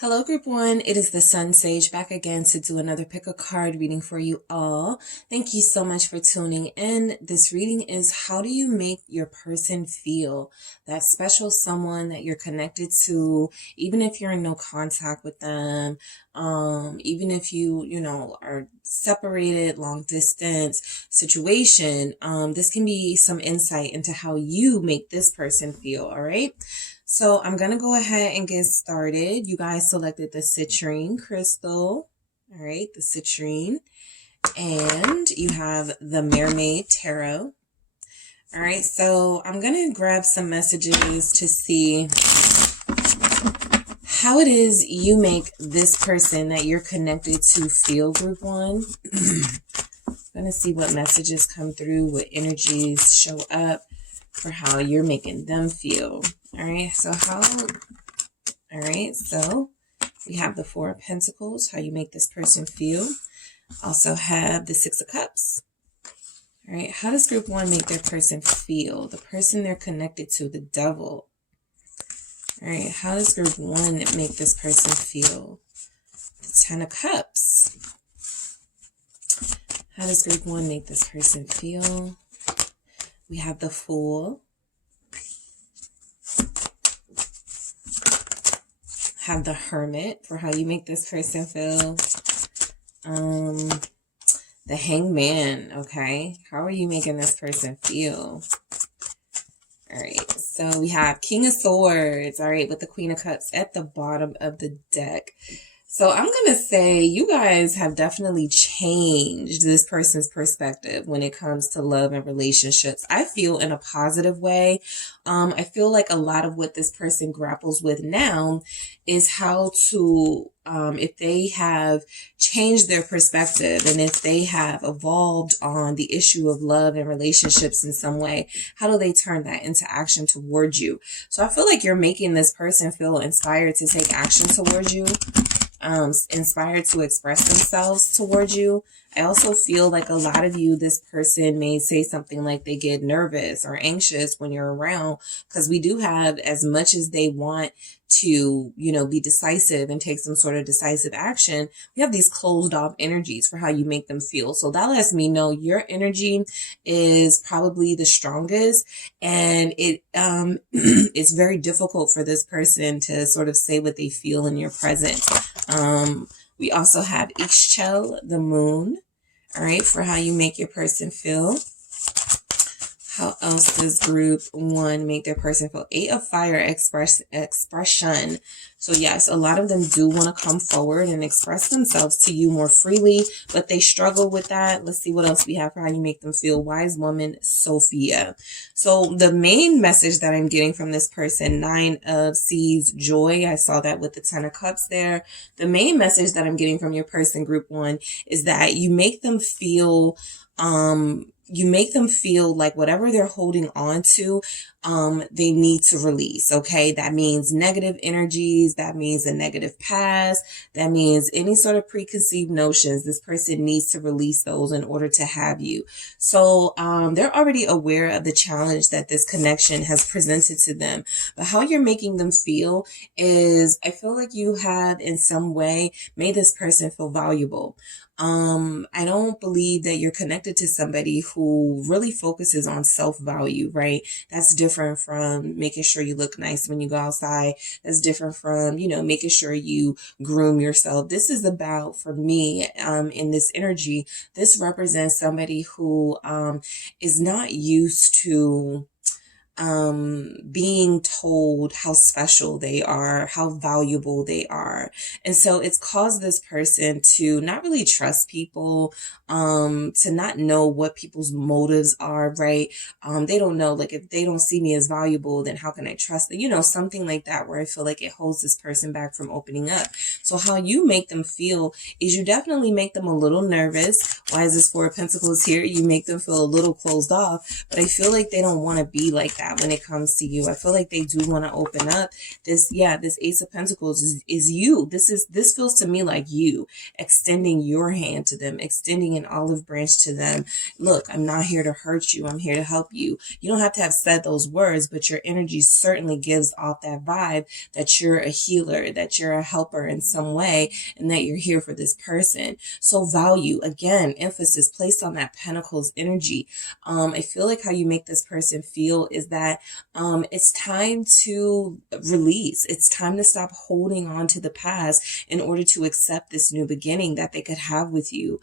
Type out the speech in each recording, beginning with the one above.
Hello, Group 1. It is the SunSage back again to do another pick a card reading for you all. Thank you so much for tuning in. This reading is how do you make your person feel? That special someone that you're connected to, even if you're in no contact with them, even if you are separated, long distance situation, this can be some insight into how you make this person feel, all right? So I'm going to go ahead and get started. You guys selected the citrine crystal. All right, the citrine. And you have the Mermaid tarot. All right, so I'm going to grab some messages to see how it is you make this person that you're connected to feel, Group 1. I'm going to see what messages come through, what energies show up for how you're making them feel. All right, so we have the Four of Pentacles, how you make this person feel. Also have the Six of Cups. All right, how does Group 1 make their person feel? The person they're connected to, the Devil. All right, how does Group 1 make this person feel? The Ten of Cups. How does Group 1 make this person feel? We have the Fool. Have the Hermit for how you make this person feel. The Hangman, okay? How are you making this person feel? All right, so we have King of Swords, all right, with the Queen of Cups at the bottom of the deck. So I'm going to say you guys have definitely changed this person's perspective when it comes to love and relationships. I feel in a positive way. I feel like a lot of what this person grapples with now is how to, if they have changed their perspective and if they have evolved on the issue of love and relationships in some way, how do they turn that into action towards you? So I feel like you're making this person feel inspired to take action towards you. Inspired to express themselves towards you. I also feel like a lot of you, this person may say something like they get nervous or anxious when you're around, because we do have, as much as they want to, be decisive and take some sort of decisive action, we have these closed off energies for how you make them feel. So that lets me know your energy is probably the strongest, and it it's very difficult for this person to sort of say what they feel in your presence. We also have Ixchel, the Moon, all right, for how you make your person feel. How else does Group 1 make their person feel? Eight of Fire, expression. So yes, a lot of them do want to come forward and express themselves to you more freely, but they struggle with that. Let's see what else we have for how you make them feel. Wise Woman, Sophia. So the main message that I'm getting from this person, Nine of Seas, joy. I saw that with the Ten of Cups there. The main message that I'm getting from your person, Group 1, is that you make them feel, like whatever they're holding on to, they need to release. Okay. That means negative energies. That means a negative past. That means any sort of preconceived notions. This person needs to release those in order to have you. So, they're already aware of the challenge that this connection has presented to them, but how you're making them feel is, I feel like you have in some way made this person feel valuable. I don't believe that you're connected to somebody who really focuses on self-value, right? That's different from making sure you look nice when you go outside. That's different from, making sure you groom yourself. This is about, for me, in this energy, this represents somebody who, is not used to being told how special they are, how valuable they are. And so it's caused this person to not really trust people, to not know what people's motives are, right? They don't know, like, if they don't see me as valuable, then how can I trust them? Something like that, where I feel like it holds this person back from opening up. So how you make them feel is you definitely make them a little nervous. Why is this Four of Pentacles here? You make them feel a little closed off, but I feel like they don't want to be like that. that when it comes to you. I feel like they do want to open up. This Ace of Pentacles is you. This feels to me like you extending your hand to them, extending an olive branch to them. Look, I'm not here to hurt you. I'm here to help you. You don't have to have said those words, but your energy certainly gives off that vibe that you're a healer, that you're a helper in some way, and that you're here for this person. So value, again, emphasis placed on that Pentacles energy. I feel like how you make this person feel is that it's time to release. It's time to stop holding on to the past in order to accept this new beginning that they could have with you.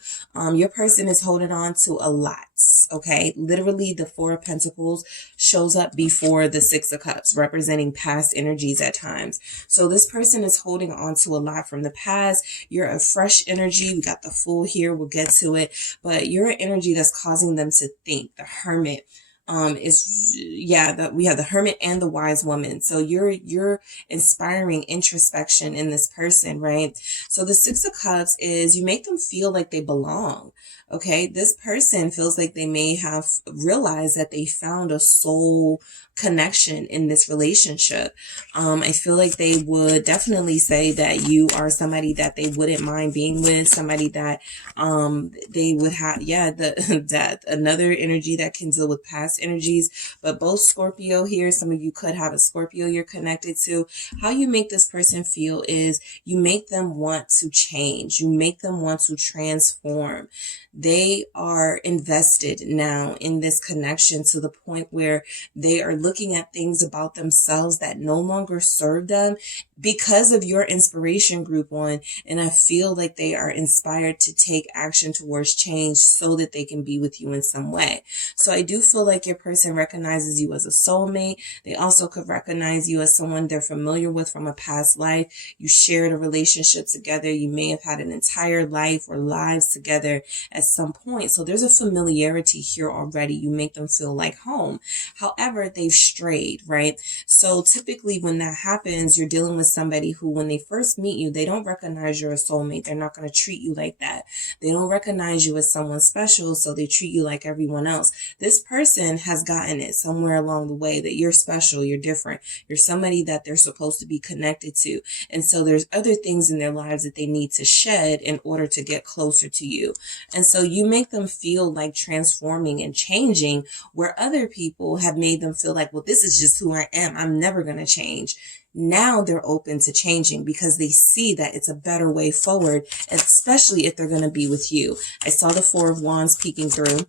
Your person is holding on to a lot. Okay, literally the Four of Pentacles shows up before the Six of Cups, representing past energies at times. So this person is holding on to a lot from the past. You're a fresh energy. We got the Fool here. We'll get to it. But you're an energy that's causing them to think. The Hermit. We have the Hermit and the Wise Woman. So you're inspiring introspection in this person, right? So the Six of Cups is you make them feel like they belong. Okay, this person feels like they may have realized that they found a soul connection in this relationship. I feel like they would definitely say that you are somebody that they wouldn't mind being with, somebody that they would have, that another energy that can deal with past energies. But both Scorpio here, some of you could have a Scorpio you're connected to. How you make this person feel is you make them want to change. You make them want to transform. They are invested now in this connection to the point where they are looking at things about themselves that no longer serve them because of your inspiration, group one. And I feel like they are inspired to take action towards change so that they can be with you in some way. So I do feel like your person recognizes you as a soulmate. They also could recognize you as someone they're familiar with from a past life. You shared a relationship together. You may have had an entire life or lives together at some point. So there's a familiarity here already. You make them feel like home. However, they've strayed, right? So typically when that happens, you're dealing with somebody who, when they first meet you, they don't recognize you're a soulmate. They're not going to treat you like that. They don't recognize you as someone special, so they treat you like everyone else. This person has gotten it somewhere along the way that you're special, you're different, you're somebody that they're supposed to be connected to. And so there's other things in their lives that they need to shed in order to get closer to you. And so you make them feel like transforming and changing, where other people have made them feel like, well, this is just who I am. I'm never going to change. Now they're open to changing because they see that it's a better way forward, especially if they're going to be with you. I saw the Four of Wands peeking through.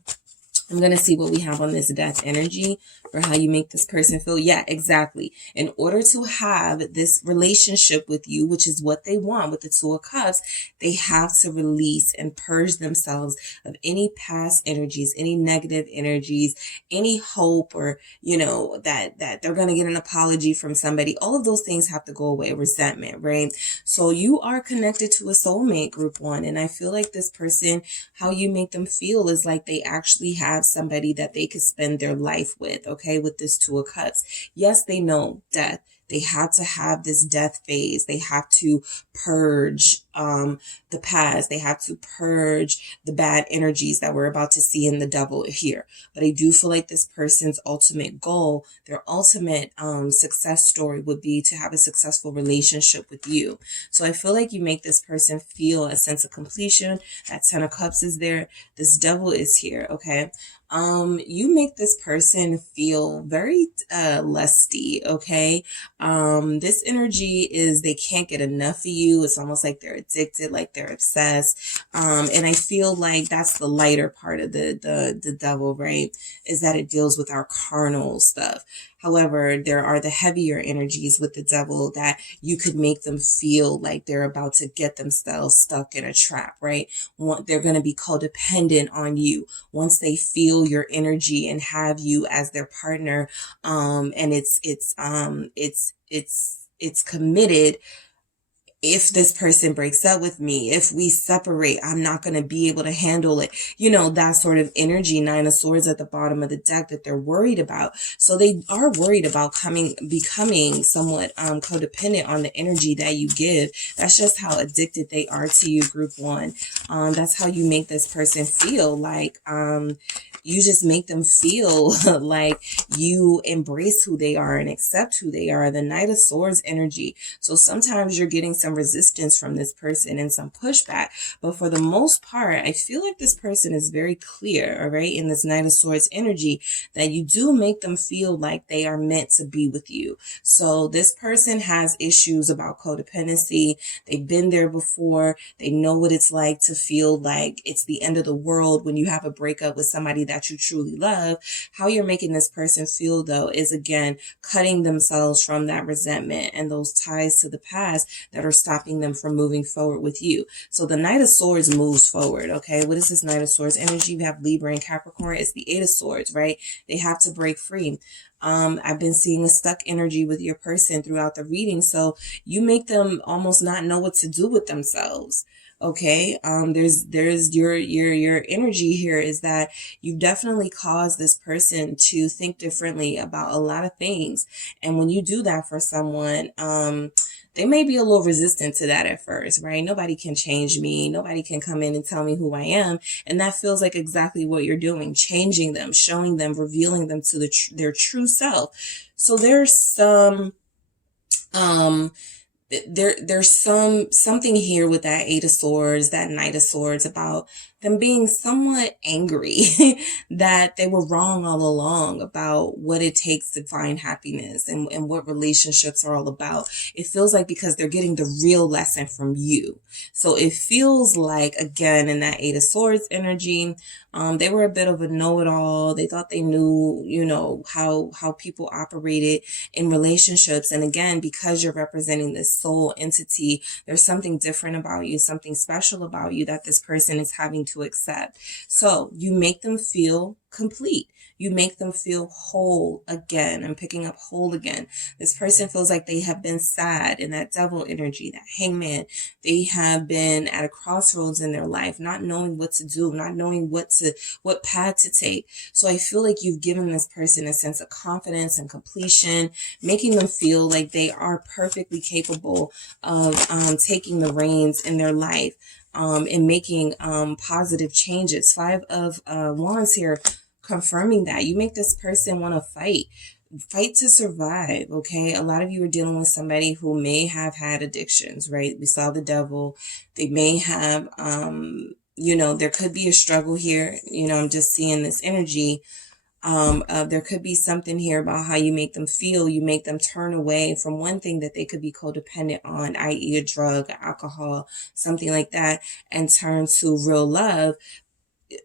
I'm going to see what we have on this death energy for how you make this person feel. Yeah, exactly. In order to have this relationship with you, which is what they want with the Two of Cups, they have to release and purge themselves of any past energies, any negative energies, any hope, or, that they're going to get an apology from somebody. All of those things have to go away. Resentment, right? So you are connected to a soulmate, group one. And I feel like this person, how you make them feel is like they actually have somebody that they could spend their life with, okay, with this Two of Cups. Yes, they know death. They have to have this death phase. They have to purge the past. They have to purge the bad energies that we're about to see in the Devil here. But I do feel like this person's ultimate goal, their ultimate success story would be to have a successful relationship with you. So I feel like you make this person feel a sense of completion. That Ten of Cups is there. This Devil is here, okay? You make this person feel very lusty, okay? This energy is they can't get enough of you. It's almost like they're addicted, like they're obsessed. And I feel like that's the lighter part of the Devil, right? Is that it deals with our carnal stuff. However, there are the heavier energies with the Devil that you could make them feel like they're about to get themselves stuck in a trap, right? They're going to be codependent on you once they feel your energy and have you as their partner. And it's committed. if this person breaks up with me, if we separate, I'm not going to be able to handle it. You know, that sort of energy, Nine of Swords at the bottom of the deck that they're worried about. So they are worried about becoming somewhat codependent on the energy that you give. That's just how addicted they are to you, group one. That's how you make this person feel. Like, you just make them feel like you embrace who they are and accept who they are. The Knight of Swords energy. So sometimes you're getting some resistance from this person and some pushback. But for the most part, I feel like this person is very clear, all right, in this Knight of Swords energy, that you do make them feel like they are meant to be with you. So this person has issues about codependency. They've been there before. They know what it's like to feel like it's the end of the world when you have a breakup with somebody that you truly love. How you're making this person feel, though, is again cutting themselves from that resentment and those ties to the past that are stopping them from moving forward with you. So the Knight of Swords moves forward. Okay, what is this Knight of Swords energy? We have Libra and Capricorn. It's the Eight of Swords, right? They have to break free. I've been seeing a stuck energy with your person throughout the reading. So you make them almost not know what to do with themselves. Okay. There's your energy here is that you've definitely caused this person to think differently about a lot of things. And when you do that for someone, they may be a little resistant to that at first, right? Nobody can change me. Nobody can come in and tell me who I am. And that feels like exactly what you're doing, changing them, showing them, revealing them to their true self. So there's some, there's something here with that Eight of Swords, that Knight of Swords, about them being somewhat angry that they were wrong all along about what it takes to find happiness and what relationships are all about. It feels like because they're getting the real lesson from you. So it feels like, again, in that Eight of Swords energy, they were a bit of a know-it-all. They thought they knew, you know, how people operated in relationships. And again, because you're representing this soul entity, there's something different about you, something special about you that this person is having to accept. So you make them feel complete. You make them feel whole again. I'm picking up whole again. This person feels like they have been sad in that Devil energy, that Hangman. They have been at a crossroads in their life, not knowing what to do, not knowing what path to take. So I feel like you've given this person a sense of confidence and completion, making them feel like they are perfectly capable of taking the reins in their life. And making positive changes. Five of Wands here, confirming that you make this person want to fight to survive. Okay, a lot of you are dealing with somebody who may have had addictions, right? We saw the Devil. They may have you know, there could be a struggle here. You know, I'm just seeing this energy. There could be something here about how you make them feel. You make them turn away from one thing that they could be codependent on, i.e. a drug, alcohol, something like that, and turn to real love.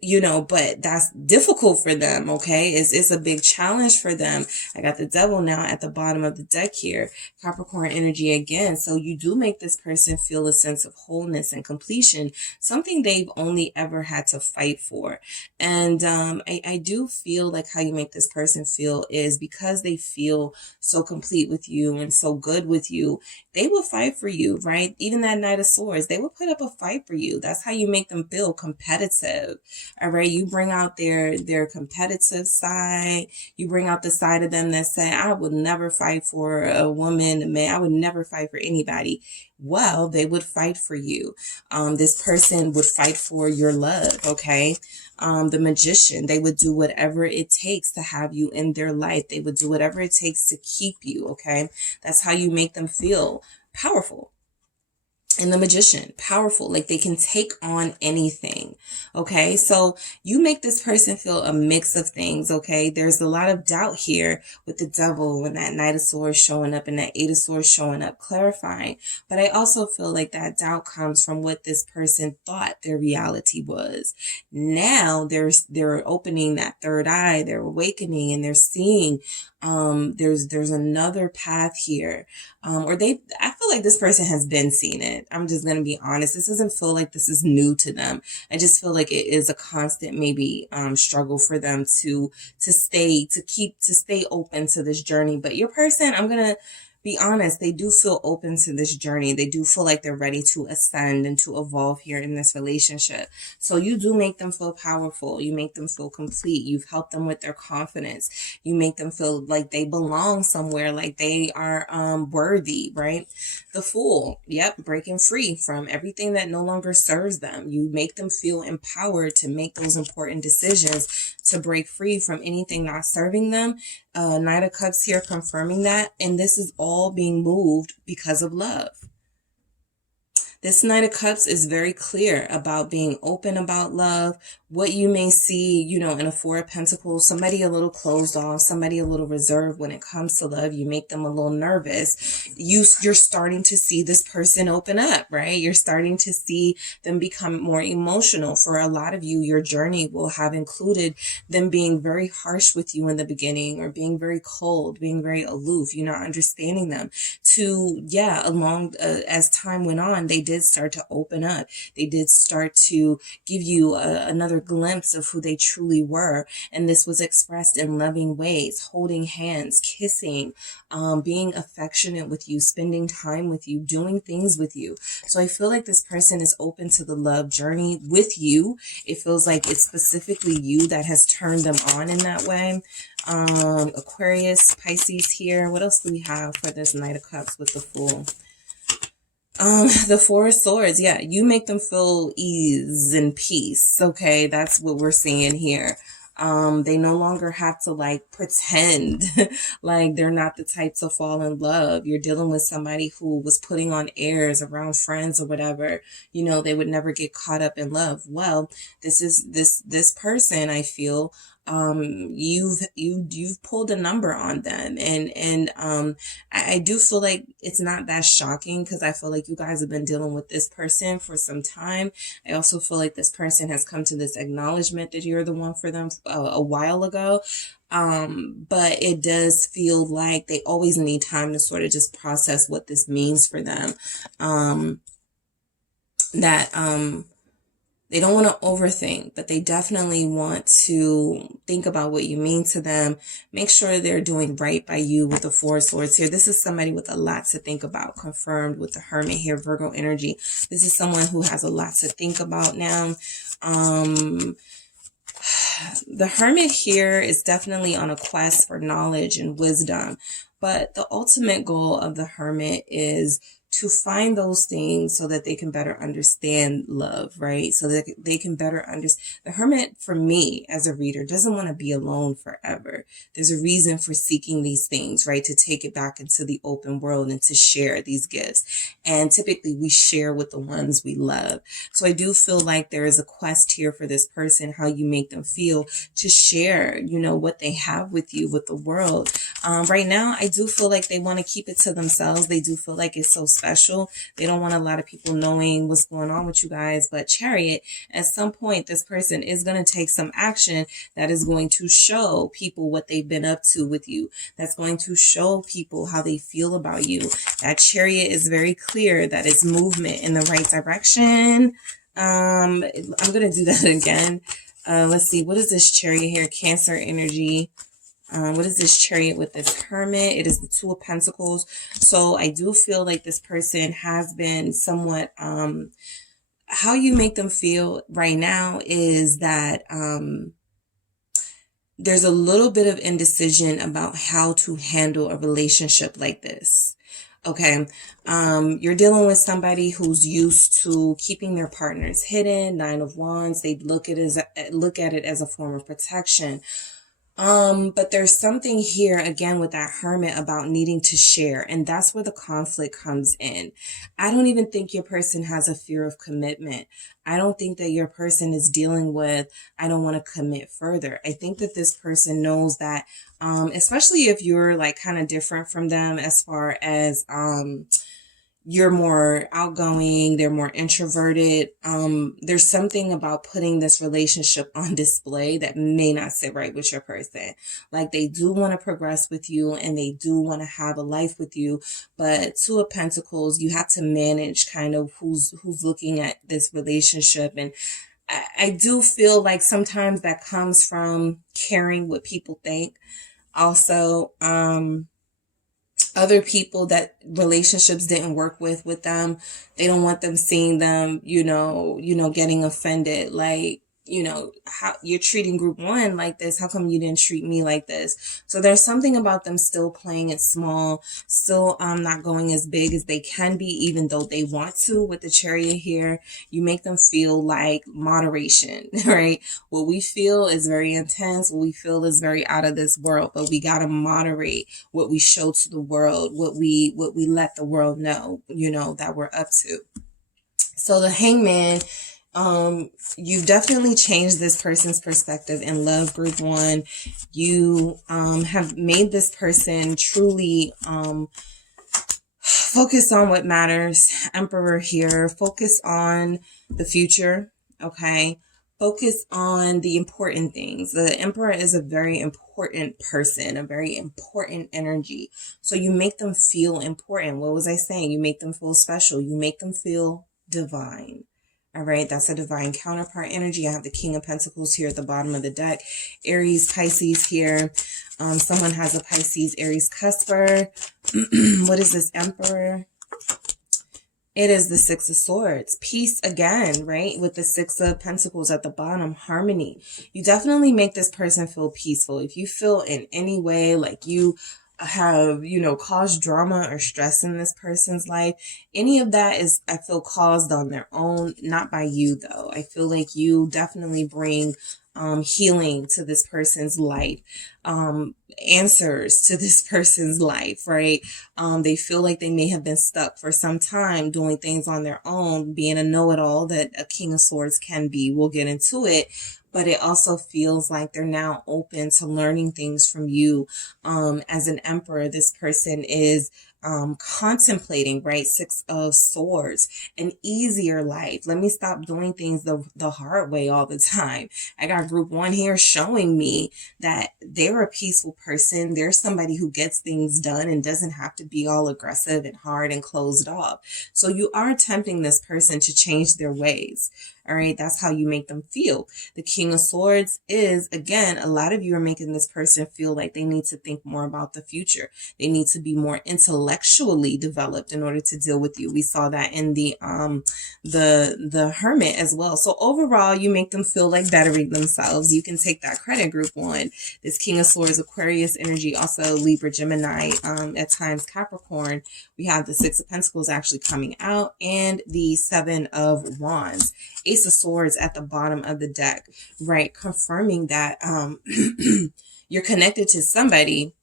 You know, but that's difficult for them. Okay. It's a big challenge for them. I got the Devil now at the bottom of the deck here, Capricorn energy again. So you do make this person feel a sense of wholeness and completion, something they've only ever had to fight for. And, I do feel like how you make this person feel is because they feel so complete with you and so good with you, they will fight for you, right? Even that Knight of Swords, they will put up a fight for you. That's how you make them feel competitive. All right. You bring out their competitive side. You bring out the side of them that say, I would never fight for a woman, a man. I would never fight for anybody. Well, they would fight for you. This person would fight for your love. Okay. The Magician, they would do whatever it takes to have you in their life. They would do whatever it takes to keep you. Okay. That's how you make them feel powerful. And the Magician, powerful, like they can take on anything. Okay. So you make this person feel a mix of things. Okay. There's a lot of doubt here with the Devil and that Knight of Swords showing up and that Eight of Swords showing up, clarifying. But I also feel like that doubt comes from what this person thought their reality was. Now they're opening that third eye, they're awakening, and they're seeing there's another path here. I feel like this person has been seeing it. I'm just going to be honest. This doesn't feel like this is new to them. I just feel like it is a constant, maybe, struggle for them to stay open to this journey. But your person, I'm going to be honest, they do feel open to this journey. They do feel like they're ready to ascend and to evolve here in this relationship. So you do make them feel powerful. You make them feel complete. You've helped them with their confidence. You make them feel like they belong somewhere, like they are worthy, right? The Fool, yep, breaking free from everything that no longer serves them. You make them feel empowered to make those important decisions, to break free from anything not serving them. Knight of Cups here confirming that. And this is all being moved because of love. This Knight of Cups is very clear about being open about love. What you may see, you know, in a Four of Pentacles, somebody a little closed off, somebody a little reserved when it comes to love. You make them a little nervous. You're starting to see this person open up, right? You're starting to see them become more emotional. For a lot of you, your journey will have included them being very harsh with you in the beginning, or being very cold, being very aloof, you not understanding them. As time went on, they did start to open up. They did start to give you another glimpse of who they truly were. And this was expressed in loving ways, holding hands, kissing, being affectionate with you, spending time with you, doing things with you. So I feel like this person is open to the love journey with you. It feels like it's specifically you that has turned them on in that way. Aquarius, Pisces here. What else do we have for this Knight of Cups with the Fool? The Four of Swords. Yeah, you make them feel ease and peace. Okay, that's what we're seeing here. They no longer have to like pretend like they're not the type to fall in love. You're dealing with somebody who was putting on airs around friends or whatever. You know, they would never get caught up in love. Well, this person, I feel, you've pulled a number on them, and I do feel like it's not that shocking, because I feel like you guys have been dealing with this person for some time. I also feel like this person has come to this acknowledgement that you're the one for them a while ago. But it does feel like they always need time to sort of just process what this means for them. They don't want to overthink, but they definitely want to think about what you mean to them. Make sure they're doing right by you with the Four of Swords here. This is somebody with a lot to think about, confirmed with the Hermit here, Virgo energy. This is someone who has a lot to think about now. The Hermit here is definitely on a quest for knowledge and wisdom, but the ultimate goal of the Hermit is to find those things so that they can better understand love, right? So that they can better understand. The Hermit, for me as a reader, doesn't want to be alone forever. There's a reason for seeking these things, right? To take it back into the open world and to share these gifts. And typically we share with the ones we love. So I do feel like there is a quest here for this person, how you make them feel, to share, you know, what they have with you, with the world. Right now, I do feel like they want to keep it to themselves. They do feel like it's so special. They don't want a lot of people knowing what's going on with you guys. But Chariot, at some point, this person is going to take some action that is going to show people what they've been up to with you. That's going to show people how they feel about you. That Chariot is very clear that it's movement in the right direction. I'm going to do that again. Let's see. What is this Chariot here? Cancer energy. What is this Chariot with this Hermit? It is the Two of Pentacles. So I do feel like this person has been somewhat, how you make them feel right now is that, there's a little bit of indecision about how to handle a relationship like this. Okay. You're dealing with somebody who's used to keeping their partners hidden. Nine of Wands. They look at it as a form of protection. But there's something here again with that Hermit about needing to share, and that's where the conflict comes in. I don't even think your person has a fear of commitment. I don't think that your person is dealing with, I don't want to commit further. I think that this person knows that, especially if you're like kind of different from them as far as, you're more outgoing, they're more introverted. There's something about putting this relationship on display that may not sit right with your person. Like they do want to progress with you and they do want to have a life with you. But Two of Pentacles, you have to manage kind of who's looking at this relationship. And I do feel like sometimes that comes from caring what people think. Also, other people that relationships didn't work with them. They don't want them seeing them, getting offended. Like, how you're treating group one like this. How come you didn't treat me like this? So there's something about them still playing it small, still not going as big as they can be, even though they want to. With the Chariot here, you make them feel like moderation, right? What we feel is very intense. What we feel is very out of this world, but we got to moderate what we show to the world, what we let the world know, that we're up to. So the Hangman, you've definitely changed this person's perspective in love, group one. You have made this person truly focus on what matters. Emperor here, focus on the future, okay? Focus on the important things. The Emperor is a very important person, a very important energy. So you make them feel important. What was I saying? You make them feel special. You make them feel divine. All right, that's a divine counterpart energy. I have the King of Pentacles here at the bottom of the deck. Aries, Pisces here. Someone has a Pisces, Aries cusper. What is this, Emperor? It is the Six of Swords. Peace again, right? With the Six of Pentacles at the bottom, harmony. You definitely make this person feel peaceful. If you feel in any way like you have, caused drama or stress in this person's life, any of that is, I feel, caused on their own, not by you though. I feel like you definitely bring healing to this person's life, answers to this person's life, right? They feel like they may have been stuck for some time doing things on their own, being a know-it-all that a King of Swords can be. We'll get into it. But it also feels like they're now open to learning things from you. As an Emperor, this person is contemplating, right? Six of Swords, an easier life. Let me stop doing things the hard way all the time. I got group one here showing me that they're a peaceful person. They're somebody who gets things done and doesn't have to be all aggressive and hard and closed off. So you are tempting this person to change their ways. All right, that's how you make them feel. The King of Swords is, again, a lot of you are making this person feel like they need to think more about the future. They need to be more intellectually developed in order to deal with you. We saw that in the Hermit as well. So overall, you make them feel like bettering themselves. You can take that credit, group one. This King of Swords, Aquarius energy, also Libra, Gemini, at times Capricorn. We have the Six of Pentacles actually coming out and the Seven of Wands. Ace of Swords at the bottom of the deck, right? Confirming that you're connected to somebody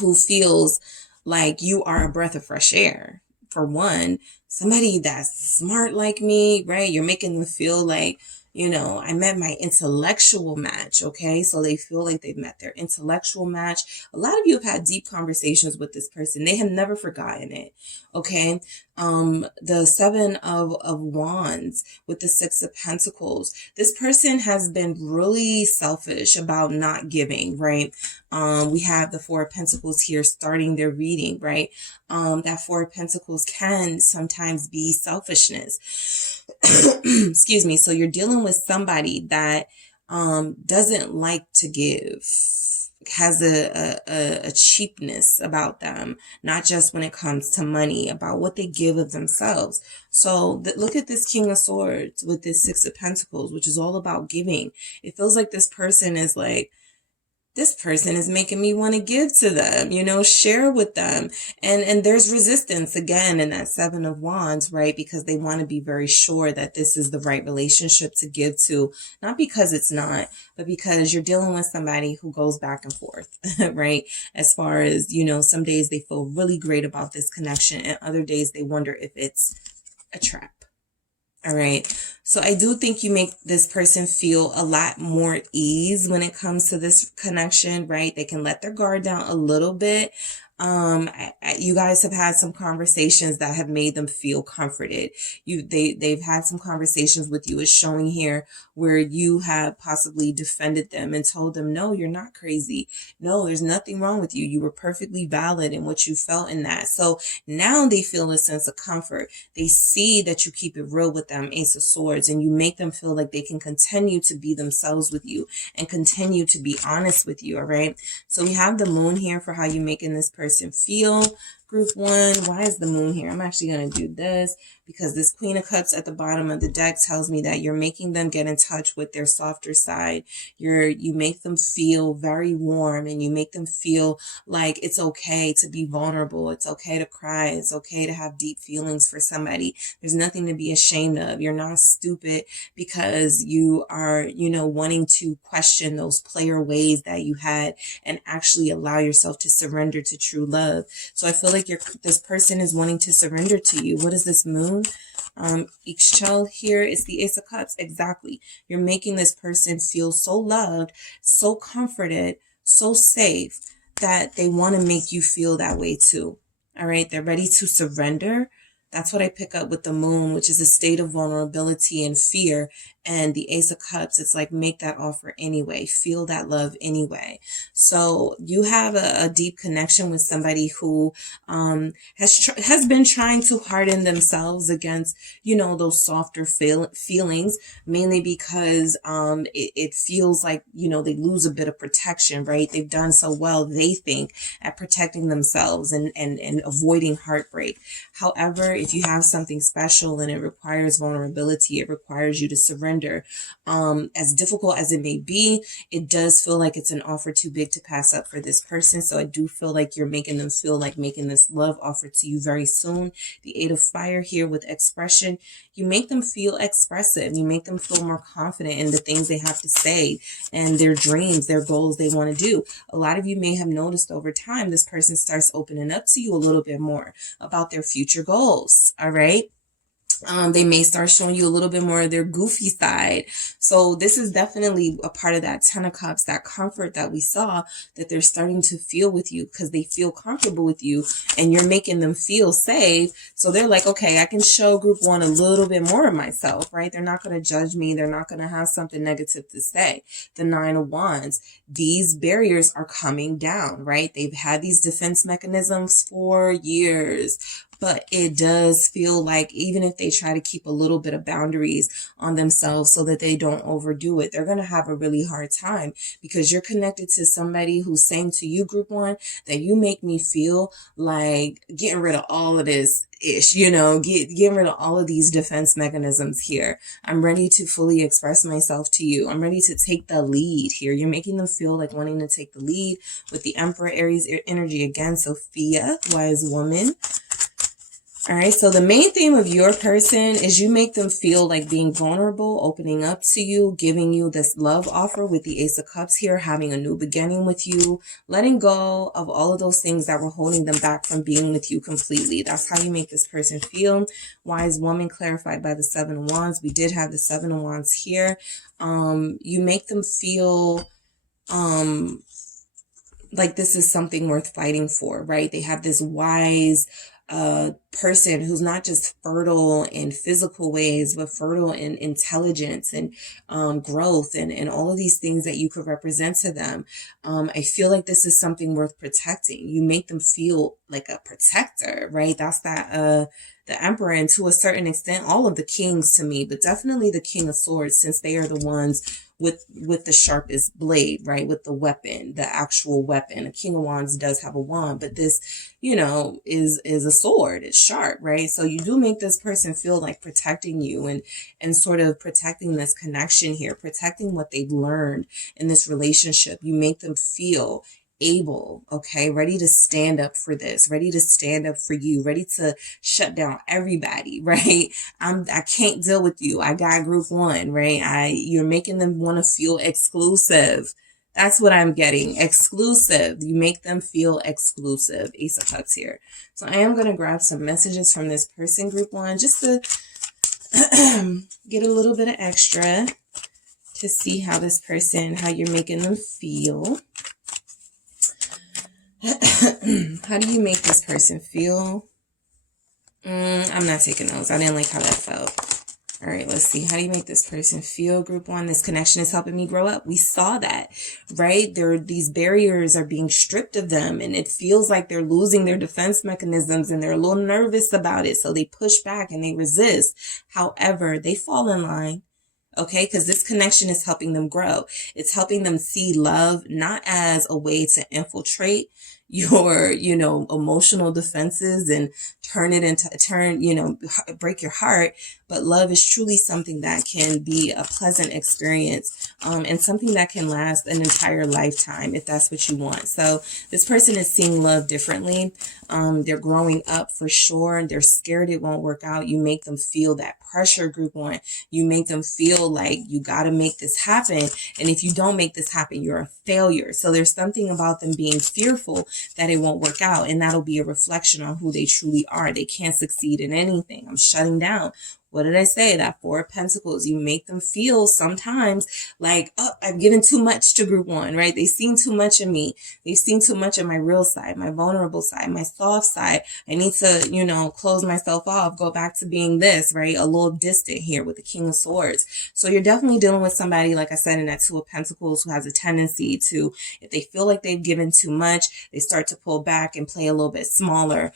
who feels like you are a breath of fresh air. For one, somebody that's smart like me, right? You're making them feel like, I met my intellectual match, okay? So they feel like they've met their intellectual match. A lot of you have had deep conversations with this person. They have never forgotten it, okay? The Seven of Wands with the Six of Pentacles. This person has been really selfish about not giving, right? We have the Four of Pentacles here starting their reading, right? That Four of Pentacles can sometimes be selfishness. Excuse me. So you're dealing with somebody that doesn't like to give, has a cheapness about them, not just when it comes to money, about what they give of themselves. So look at this King of Swords with this Six of Pentacles, which is all about giving. It feels like this person is like, this person is making me want to give to them, share with them. And there's resistance again in that Seven of Wands, right? Because they want to be very sure that this is the right relationship to give to, not because it's not, but because you're dealing with somebody who goes back and forth, right? As far as, some days they feel really great about this connection and other days they wonder if it's a trap. All right. So I do think you make this person feel a lot more at ease when it comes to this connection, right? They can let their guard down a little bit. You guys have had some conversations that have made them feel comforted. They've had some conversations with you. It's showing here where you have possibly defended them and told them, no, you're not crazy. No, there's nothing wrong with you. You were perfectly valid in what you felt in that. So now they feel a sense of comfort. They see that you keep it real with them, Ace of Swords, and you make them feel like they can continue to be themselves with you and continue to be honest with you. All right. So we have the Moon here for how you making this person person feel. Group 1, why is the moon here? I'm actually going to do this because this Queen of Cups at the bottom of the deck tells me that you're making them get in touch with their softer side. You make them feel very warm, and you make them feel like it's okay to be vulnerable. It's okay to cry. It's okay to have deep feelings for somebody. There's nothing to be ashamed of. You're not stupid because you are, wanting to question those player ways that you had and actually allow yourself to surrender to true love. So I feel like this person is wanting to surrender to you. What is this moon? Each here is the Ace of Cups. Exactly. You're making this person feel so loved, so comforted, so safe that they want to make you feel that way too. All right. They're ready to surrender. That's what I pick up with the moon, which is a state of vulnerability and fear. And the Ace of Cups, it's like, make that offer anyway. Feel that love anyway. So you have a deep connection with somebody who has been trying to harden themselves against, those softer feelings, mainly because it feels like, they lose a bit of protection, right? They've done so well, they think, at protecting themselves and avoiding heartbreak. However, if you have something special and it requires vulnerability, it requires you to surrender. As difficult as it may be, it does feel like it's an offer too big to pass up for this person. So I do feel like you're making them feel like making this love offer to you very soon. The Eight of Fire here with expression. You make them feel expressive. You make them feel more confident in the things they have to say and their dreams, their goals they want to do. A lot of you may have noticed over time, this person starts opening up to you a little bit more about their future goals. All right. They may start showing you a little bit more of their goofy side. So this is definitely a part of that Ten of Cups, that comfort that we saw that they're starting to feel with you because they feel comfortable with you and you're making them feel safe. So they're like, okay, I can show group 1 a little bit more of myself, right? They're not going to judge me. They're not going to have something negative to say. The Nine of Wands, these barriers are coming down, right? They've had these defense mechanisms for years. But it does feel like even if they try to keep a little bit of boundaries on themselves so that they don't overdo it, they're going to have a really hard time because you're connected to somebody who's saying to you, group 1, that you make me feel like getting rid of all of this ish, getting rid of all of these defense mechanisms here. I'm ready to fully express myself to you. I'm ready to take the lead here. You're making them feel like wanting to take the lead with the Emperor Aries energy again. Sophia, wise woman. All right, so the main theme of your person is you make them feel like being vulnerable, opening up to you, giving you this love offer with the Ace of Cups here, having a new beginning with you, letting go of all of those things that were holding them back from being with you completely. That's how you make this person feel. Wise woman clarified by the Seven of Wands. We did have the Seven of Wands here. You make them feel like this is something worth fighting for, right? They have this wise person who's not just fertile in physical ways, but fertile in intelligence and growth and all of these things that you could represent to them. I feel like this is something worth protecting. You make them feel like a protector, right? That's that the Emperor, and to a certain extent, all of the kings to me, but definitely the King of Swords, since they are the ones with the sharpest blade, right? With the weapon, the actual weapon. A King of Wands does have a wand, but this, is a sword. It's sharp, right? So you do make this person feel like protecting you and sort of protecting this connection here, protecting what they've learned in this relationship. You make them feel able, okay, ready to stand up for this, ready to stand up for you, ready to shut down everybody, right? I can't deal with you. I got group 1, right? You're making them want to feel exclusive. That's what I'm getting. Exclusive. You make them feel exclusive. Ace of Cups here. So I am going to grab some messages from this person, group 1, just to get a little bit of extra to see how this person, how you're making them feel. How do you make this person feel? I'm not taking those. I didn't like how that felt. All right, let's see. How do you make this person feel, group 1? This connection is helping me grow up. We saw that, right? These barriers are being stripped of them, and it feels like they're losing their defense mechanisms, and they're a little nervous about it. So they push back and they resist. However, they fall in line. Okay, because this connection is helping them grow. It's helping them see love not as a way to infiltrate your, you know, emotional defenses and break your heart. But love is truly something that can be a pleasant experience, and something that can last an entire lifetime if that's what you want. So this person is seeing love differently. They're growing up for sure, and they're scared it won't work out. You make them feel that pressure, group one. You make them feel like you got to make this happen. And if you don't make this happen, you're a failure. So there's something about them being fearful that it won't work out. And that'll be a reflection on who they truly are. They can't succeed in anything. I'm shutting down. What did I say? That Four of Pentacles. You make them feel sometimes like, oh, I've given too much to group one, right? They've seen too much of me. They've seen too much of my real side, my vulnerable side, my soft side. I need to, you know, close myself off, go back to being this, right? A little distant here with the King of Swords. So you're definitely dealing with somebody, like I said, in that Two of Pentacles, who has a tendency to, if they feel like they've given too much, they start to pull back and play a little bit smaller,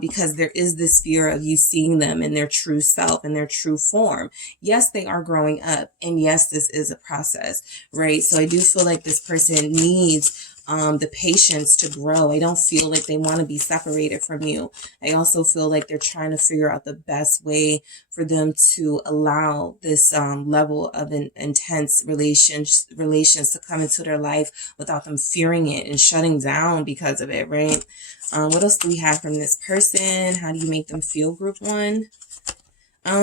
because there is this fear of you seeing them in their true self, in their true form. Yes, they are growing up, and yes, this is a process, right? So I do feel like this person needs the patience to grow. I don't feel like they want to be separated from you. I also feel like they're trying to figure out the best way for them to allow this level of an intense relations to come into their life without them fearing it and shutting down because of it, right? What else do we have from this person? How do you make them feel, group one?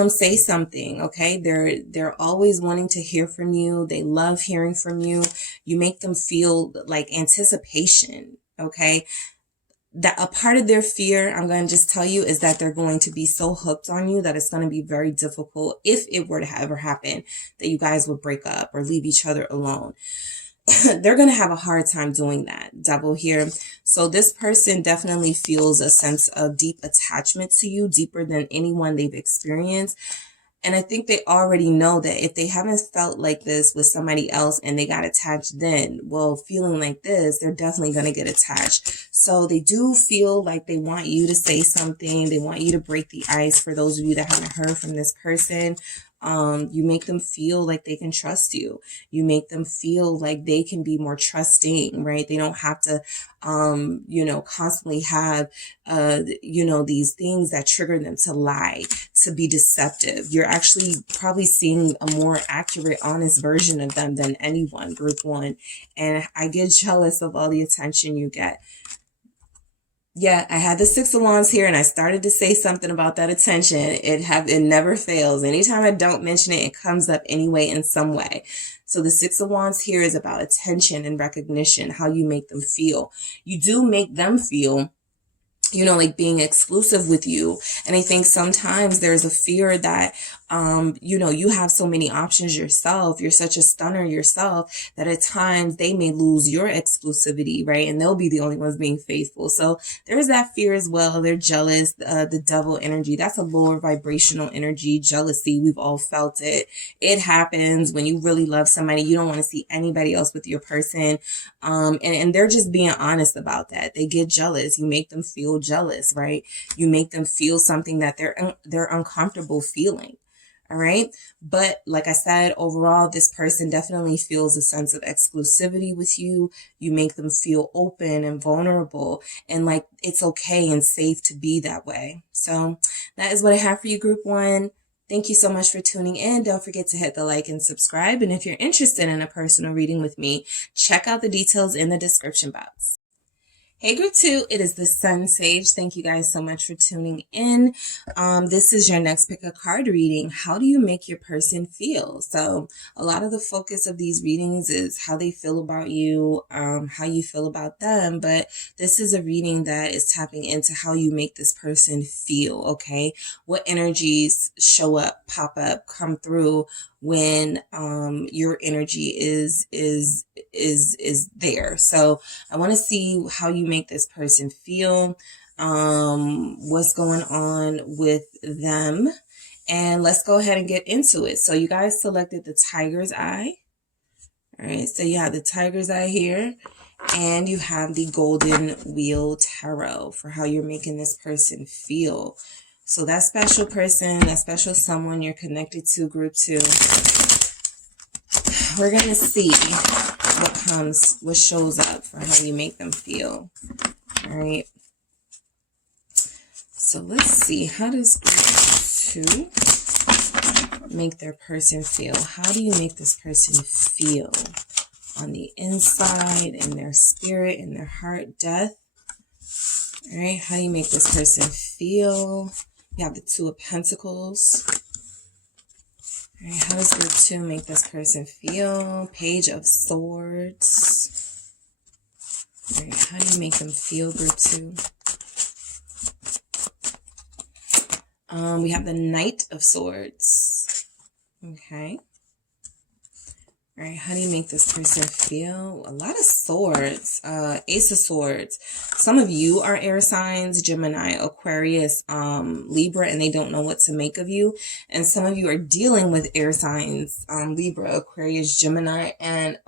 Say something, okay? They're always wanting to hear from you. They love hearing from you. You make them feel like anticipation, okay? That a part of their fear, I'm going to just tell you, is that they're going to be so hooked on you that it's going to be very difficult, if it were to ever happen, that you guys would break up or leave each other alone. They're going to have a hard time doing that. Double here. So this person definitely feels a sense of deep attachment to you, deeper than anyone they've experienced. And I think they already know that if they haven't felt like this with somebody else and they got attached then, well, feeling like this, they're definitely going to get attached. So they do feel like they want you to say something. They want you to break the ice. For those of you that haven't heard from this person, you make them feel like they can trust you. You make them feel like they can be more trusting, right? They don't have to, constantly have, these things that trigger them to lie, to be deceptive. You're actually probably seeing a more accurate, honest version of them than anyone, group one. And I get jealous of all the attention you get. Yeah, I had the Six of Wands here, and I started to say something about that attention. It never fails. Anytime I don't mention it, it comes up anyway in some way. So the Six of Wands here is about attention and recognition, how you make them feel. You do make them feel, like being exclusive with you. And I think sometimes there's a fear that, you have so many options yourself. You're such a stunner yourself that at times they may lose your exclusivity, right? And they'll be the only ones being faithful. So there's that fear as well. They're jealous. The devil energy, that's a lower vibrational energy. Jealousy, we've all felt it. It happens when you really love somebody. You don't want to see anybody else with your person. And they're just being honest about that. They get jealous. You make them feel jealous, right? You make them feel something that they're uncomfortable feeling. All right. But like I said, overall, this person definitely feels a sense of exclusivity with you. You make them feel open and vulnerable and like it's okay and safe to be that way. So that is what I have for you, group one. Thank you so much for tuning in. Don't forget to hit the like and subscribe. And if you're interested in a personal reading with me, check out the details in the description box. Hey group two, it is the SunSage. Thank you guys so much for tuning in. This is your next pick a card reading. How do you make your person feel? So a lot of the focus of these readings is how they feel about you, how you feel about them. But this is a reading that is tapping into how you make this person feel. Okay, what energies show up, pop up, come through when your energy is there. So I want to see how you make this person feel, what's going on with them, and let's go ahead and get into it. So you guys selected the Tiger's Eye. All right, so you have the Tiger's Eye here, and you have the Golden Wheel Tarot for how you're making this person feel. So that special person, that special someone you're connected to, group two, we're going to see what shows up for how you make them feel. All right. So let's see. How does group 2 make their person feel? How do you make this person feel on the inside, in their spirit, in their heart? Death. All right. How do you make this person feel? You have the 2 of Pentacles. All right. How does group 2 make this person feel? Page of Swords. All right. How do you make them feel, group 2? We have the Knight of Swords. Okay. All right, how do you make this person feel? A lot of swords, Ace of Swords. Some of you are air signs, Gemini, Aquarius, Libra, and they don't know what to make of you. And some of you are dealing with air signs, Libra, Aquarius, Gemini, and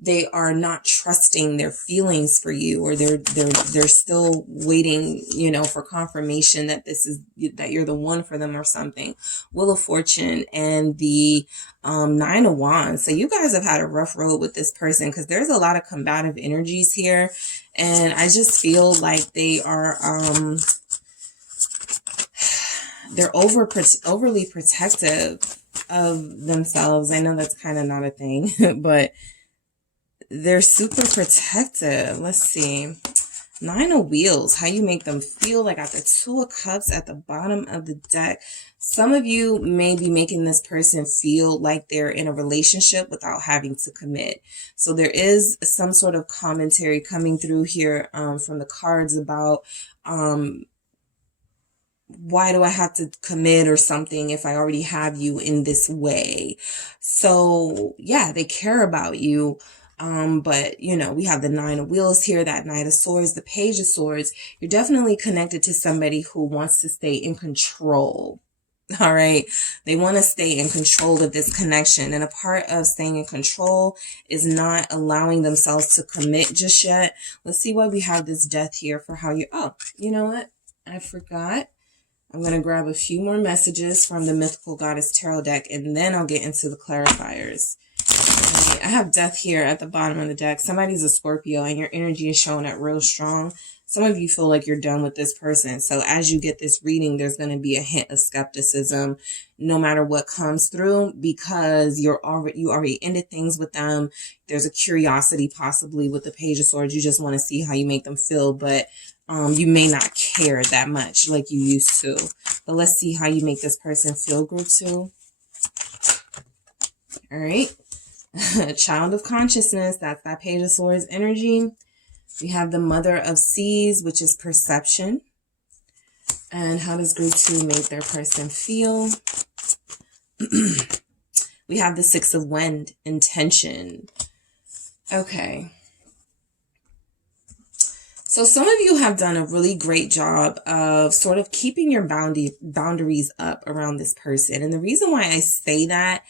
they are not trusting their feelings for you, or they're still waiting, you know, for confirmation that that you're the one for them or something. Wheel of Fortune and the 9 of Wands. So you guys have had a rough road with this person, because there's a lot of combative energies here, and I just feel like they are they're overly protective of themselves. I know that's kind of not a thing, but they're super protective. Let's see. 9 of Wheels. How you make them feel. I got the 2 of Cups at the bottom of the deck. Some of you may be making this person feel like they're in a relationship without having to commit. So there is some sort of commentary coming through here from the cards about why do I have to commit or something if I already have you in this way? So yeah, they care about you. But you know, we have the 9 of Wheels here, that Knight of Swords, the Page of Swords. You're definitely connected to somebody who wants to stay in control. All right. They want to stay in control of this connection. And a part of staying in control is not allowing themselves to commit just yet. Let's see why we have this Death here for how you, oh, you know what? I forgot. I'm going to grab a few more messages from the Mythical Goddess Tarot deck, and then I'll get into the clarifiers. Right, I have Death here at the bottom of the deck. Somebody's a Scorpio, and your energy is showing up real strong. Some of you feel like you're done with this person. So as you get this reading, there's going to be a hint of skepticism no matter what comes through, because you already ended things with them. There's a curiosity possibly with the Page of Swords. You just want to see how you make them feel, but you may not care that much like you used to. But let's see how you make this person feel, group 2. All right. Child of Consciousness. That's that Page of Swords energy. We have the Mother of Seas, which is perception. And how does group 2 make their person feel? We have the 6 of Wind, intention. Okay. So some of you have done a really great job of sort of keeping your boundaries up around this person. And the reason why I say that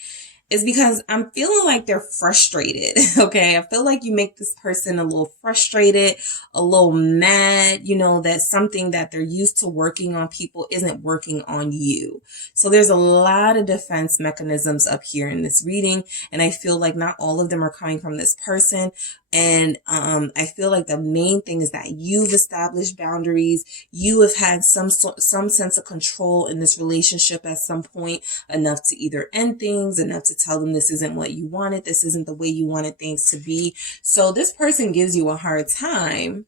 is because I'm feeling like they're frustrated, okay? I feel like you make this person a little frustrated, a little mad, you know, that something that they're used to working on people isn't working on you. So there's a lot of defense mechanisms up here in this reading, and I feel like not all of them are coming from this person. And I feel like the main thing is that you've established boundaries. You have had some sense of control in this relationship at some point, enough to either end things, enough to tell them this isn't what you wanted, this isn't the way you wanted things to be. So this person gives you a hard time.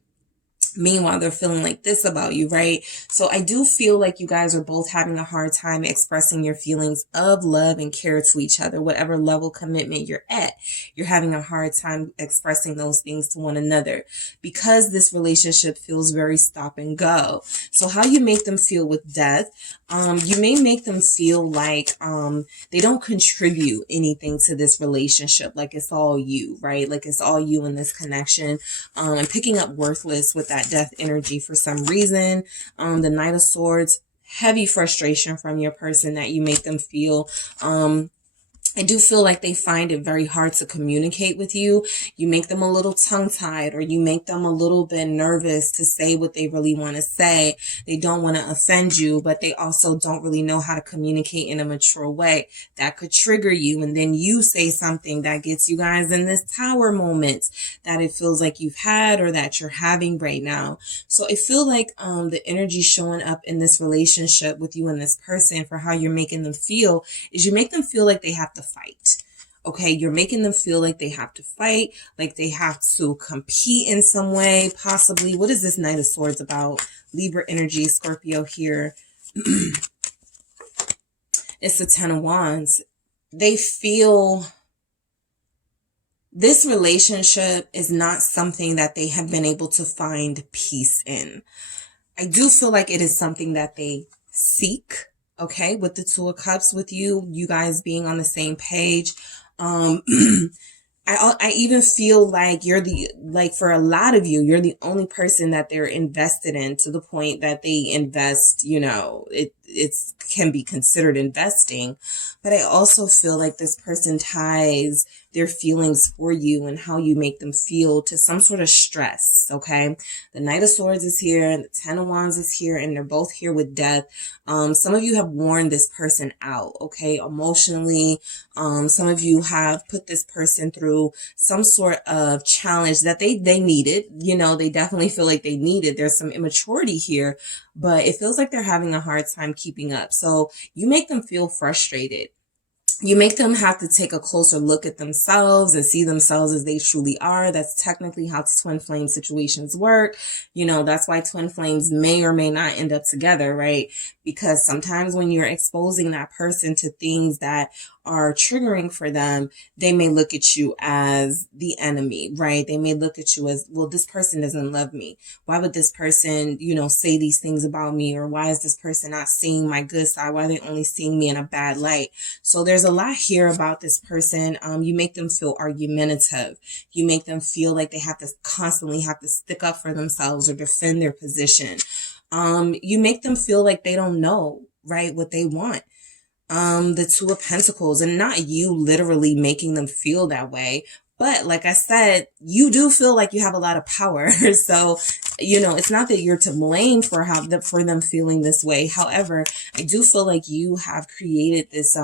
Meanwhile, they're feeling like this about you, right? So I do feel like you guys are both having a hard time expressing your feelings of love and care to each other. Whatever level commitment you're at, you're having a hard time expressing those things to one another, because this relationship feels very stop and go. So how you make them feel with Death, you may make them feel like they don't contribute anything to this relationship, like it's all you, right? Like it's all you in this connection, and picking up worthless with that Death energy for some reason. The Knight of Swords, heavy frustration from your person that you make them feel. I do feel like they find it very hard to communicate with you. You make them a little tongue-tied, or you make them a little bit nervous to say what they really want to say. They don't want to offend you, but they also don't really know how to communicate in a mature way. That could trigger you, and then you say something that gets you guys in this tower moment that it feels like you've had or that you're having right now. So I feel like the energy showing up in this relationship with you and this person for how you're making them feel is you make them feel like they have to fight. Okay, you're making them feel like they have to fight, like they have to compete in some way, possibly. What is this Knight of Swords about? Libra energy, Scorpio here. It's the Ten of Wands. They feel this relationship is not something that they have been able to find peace in. I do feel like it is something that they seek. Okay, with the Two of Cups, with you guys being on the same page. I even feel like for a lot of you, you're the only person that they're invested in, to the point that they invest, it can be considered investing. But I also feel like this person ties their feelings for you and how you make them feel to some sort of stress. Okay. The Knight of Swords is here and the Ten of Wands is here, and they're both here with death. Some of you have worn this person out. Okay. Emotionally. Some of you have put this person through some sort of challenge that they needed. They definitely feel like they needed. There's some immaturity here, but it feels like they're having a hard time keeping up. So you make them feel frustrated. You make them have to take a closer look at themselves and see themselves as they truly are. That's technically how twin flame situations work. That's why twin flames may or may not end up together, right? Because sometimes when you're exposing that person to things that are triggering for them, they may look at you as the enemy, right? They may look at you as, well, this person doesn't love me. Why would this person, say these things about me? Or why is this person not seeing my good side? Why are they only seeing me in a bad light? So there's a lot here about this person. You make them feel argumentative. You make them feel like they constantly have to stick up for themselves or defend their position. You make them feel like they don't know, right, what they want. The Two of Pentacles, and not you literally making them feel that way. But like I said, you do feel like you have a lot of power. So, it's not that you're to blame for them feeling this way. However, I do feel like you have created this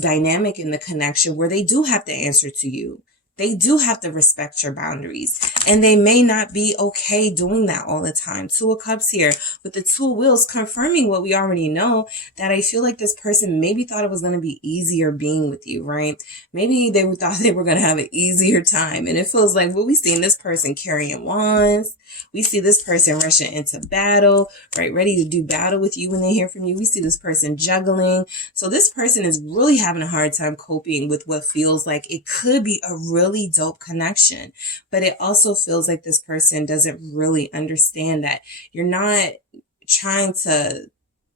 dynamic in the connection where they do have to answer to you. They do have to respect your boundaries, and they may not be okay doing that all the time. Two of Cups here with the Two of Wheels, confirming what we already know, that I feel like this person maybe thought it was going to be easier being with you, right? Maybe they thought they were going to have an easier time. And it feels like, well, we've seen this person carrying wands. We see this person rushing into battle, right? Ready to do battle with you when they hear from you. We see this person juggling. So this person is really having a hard time coping with what feels like it could be a really dope connection. But it also feels like this person doesn't really understand that you're not trying to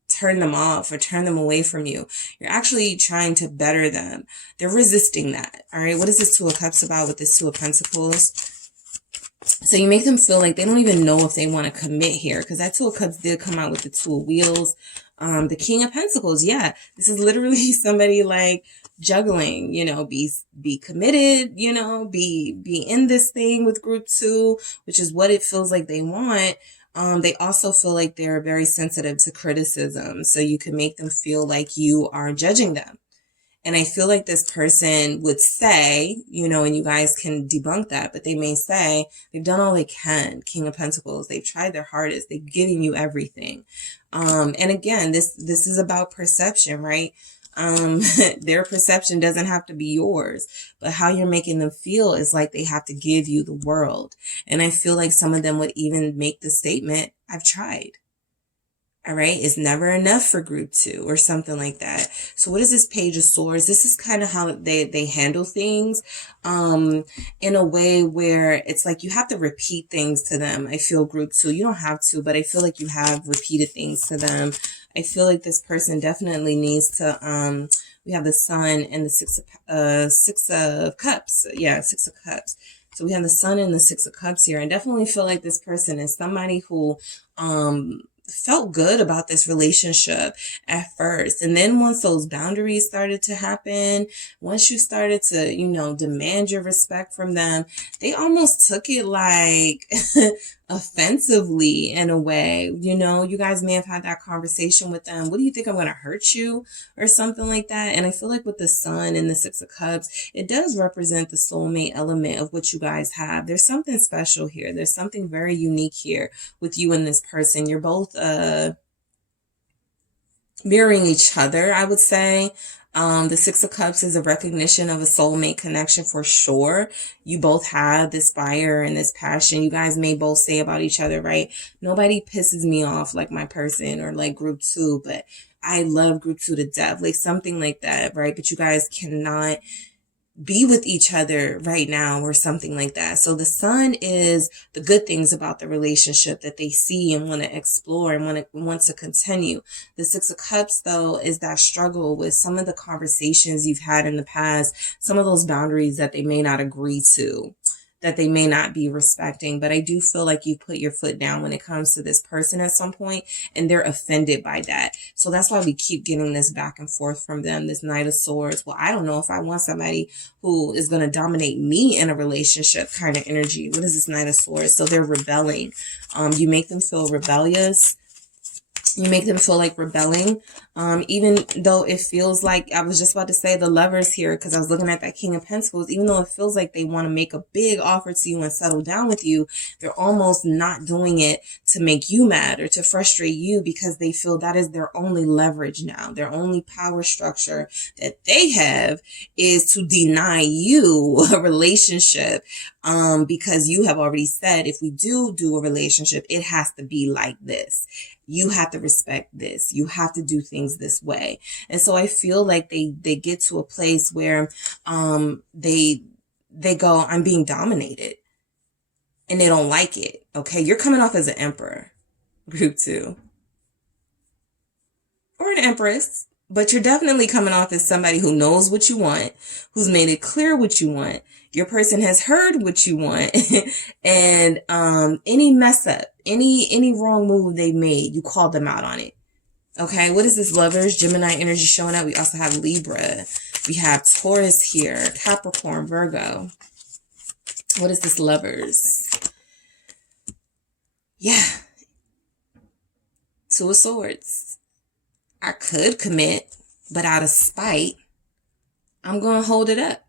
turn them off or turn them away from you. You're actually trying to better them. They're resisting that. All right. What is this Two of Cups about with this Two of Pentacles? So you make them feel like they don't even know if they want to commit here, because that Two of Cups did come out with the Two of Wheels. The King of Pentacles. Yeah. This is literally somebody like juggling, be committed, be in this thing with group 2, which is what it feels like they want. They also feel like they're very sensitive to criticism. So you can make them feel like you are judging them. And I feel like this person would say, and you guys can debunk that, but they may say they've done all they can. King of Pentacles. They've tried their hardest. They've given you everything. And again, this is about perception, right? Their perception doesn't have to be yours, but how you're making them feel is like they have to give you the world. And I feel like some of them would even make the statement, I've tried. All right. It's never enough for group 2 or something like that. So what is this Page of Swords? This is kind of how they handle things, in a way where it's like you have to repeat things to them. I feel group 2, you don't have to, but I feel like you have repeated things to them. I feel like this person definitely needs to, we have the Sun and the Six of Cups. Yeah. Six of Cups. So we have the Sun and the Six of Cups here. I definitely feel like this person is somebody who, felt good about this relationship at first. And then once those boundaries started to happen, once you started to, you know, demand your respect from them, they almost took it like offensively in a way. You know, you guys may have had that conversation with them. What do you think, I'm going to hurt you or something like that? And I feel like with the Sun and the Six of Cups, it does represent the soulmate element of what you guys have. There's something special here. There's something very unique here with you and this person. You're both mirroring each other, I would say. The Six of Cups is a recognition of a soulmate connection for sure. You both have this fire and this passion. You guys may both say about each other, right? Nobody pisses me off like my person, or like group 2, but I love group 2 to death, like something like that, right? But you guys cannot be with each other right now or something like that. So the Sun is the good things about the relationship that they see and want to explore and want to continue. The Six of Cups, though, is that struggle with some of the conversations you've had in the past, some of those boundaries that they may not agree to, that they may not be respecting. But I do feel like you put your foot down when it comes to this person at some point, and they're offended by that. So that's why we keep getting this back and forth from them, this Knight of Swords. Well, I don't know if I want somebody who is going to dominate me in a relationship kind of energy. What is this Knight of Swords? So they're rebelling. You make them feel rebellious. You make them feel like rebelling, even though it feels like, I was just about to say the Lovers here, because I was looking at that King of Pentacles, even though it feels like they want to make a big offer to you and settle down with you, they're almost not doing it to make you mad or to frustrate you, because they feel that is their only leverage now. Their only power structure that they have is to deny you a relationship, because you have already said, if we do a relationship, it has to be like this. You have to respect this. You have to do things this way. And so I feel like they get to a place where they go, I'm being dominated, and they don't like it. Okay, you're coming off as an Emperor, group 2, or an Empress, but you're definitely coming off as somebody who knows what you want, who's made it clear what you want. Your person has heard what you want. And any mess up, any wrong move they made, you called them out on it. Okay, what is this Lovers? Gemini energy showing up. We also have Libra. We have Taurus here, Capricorn, Virgo. What is this Lovers? Yeah. Two of Swords. I could commit, but out of spite, I'm going to hold it up.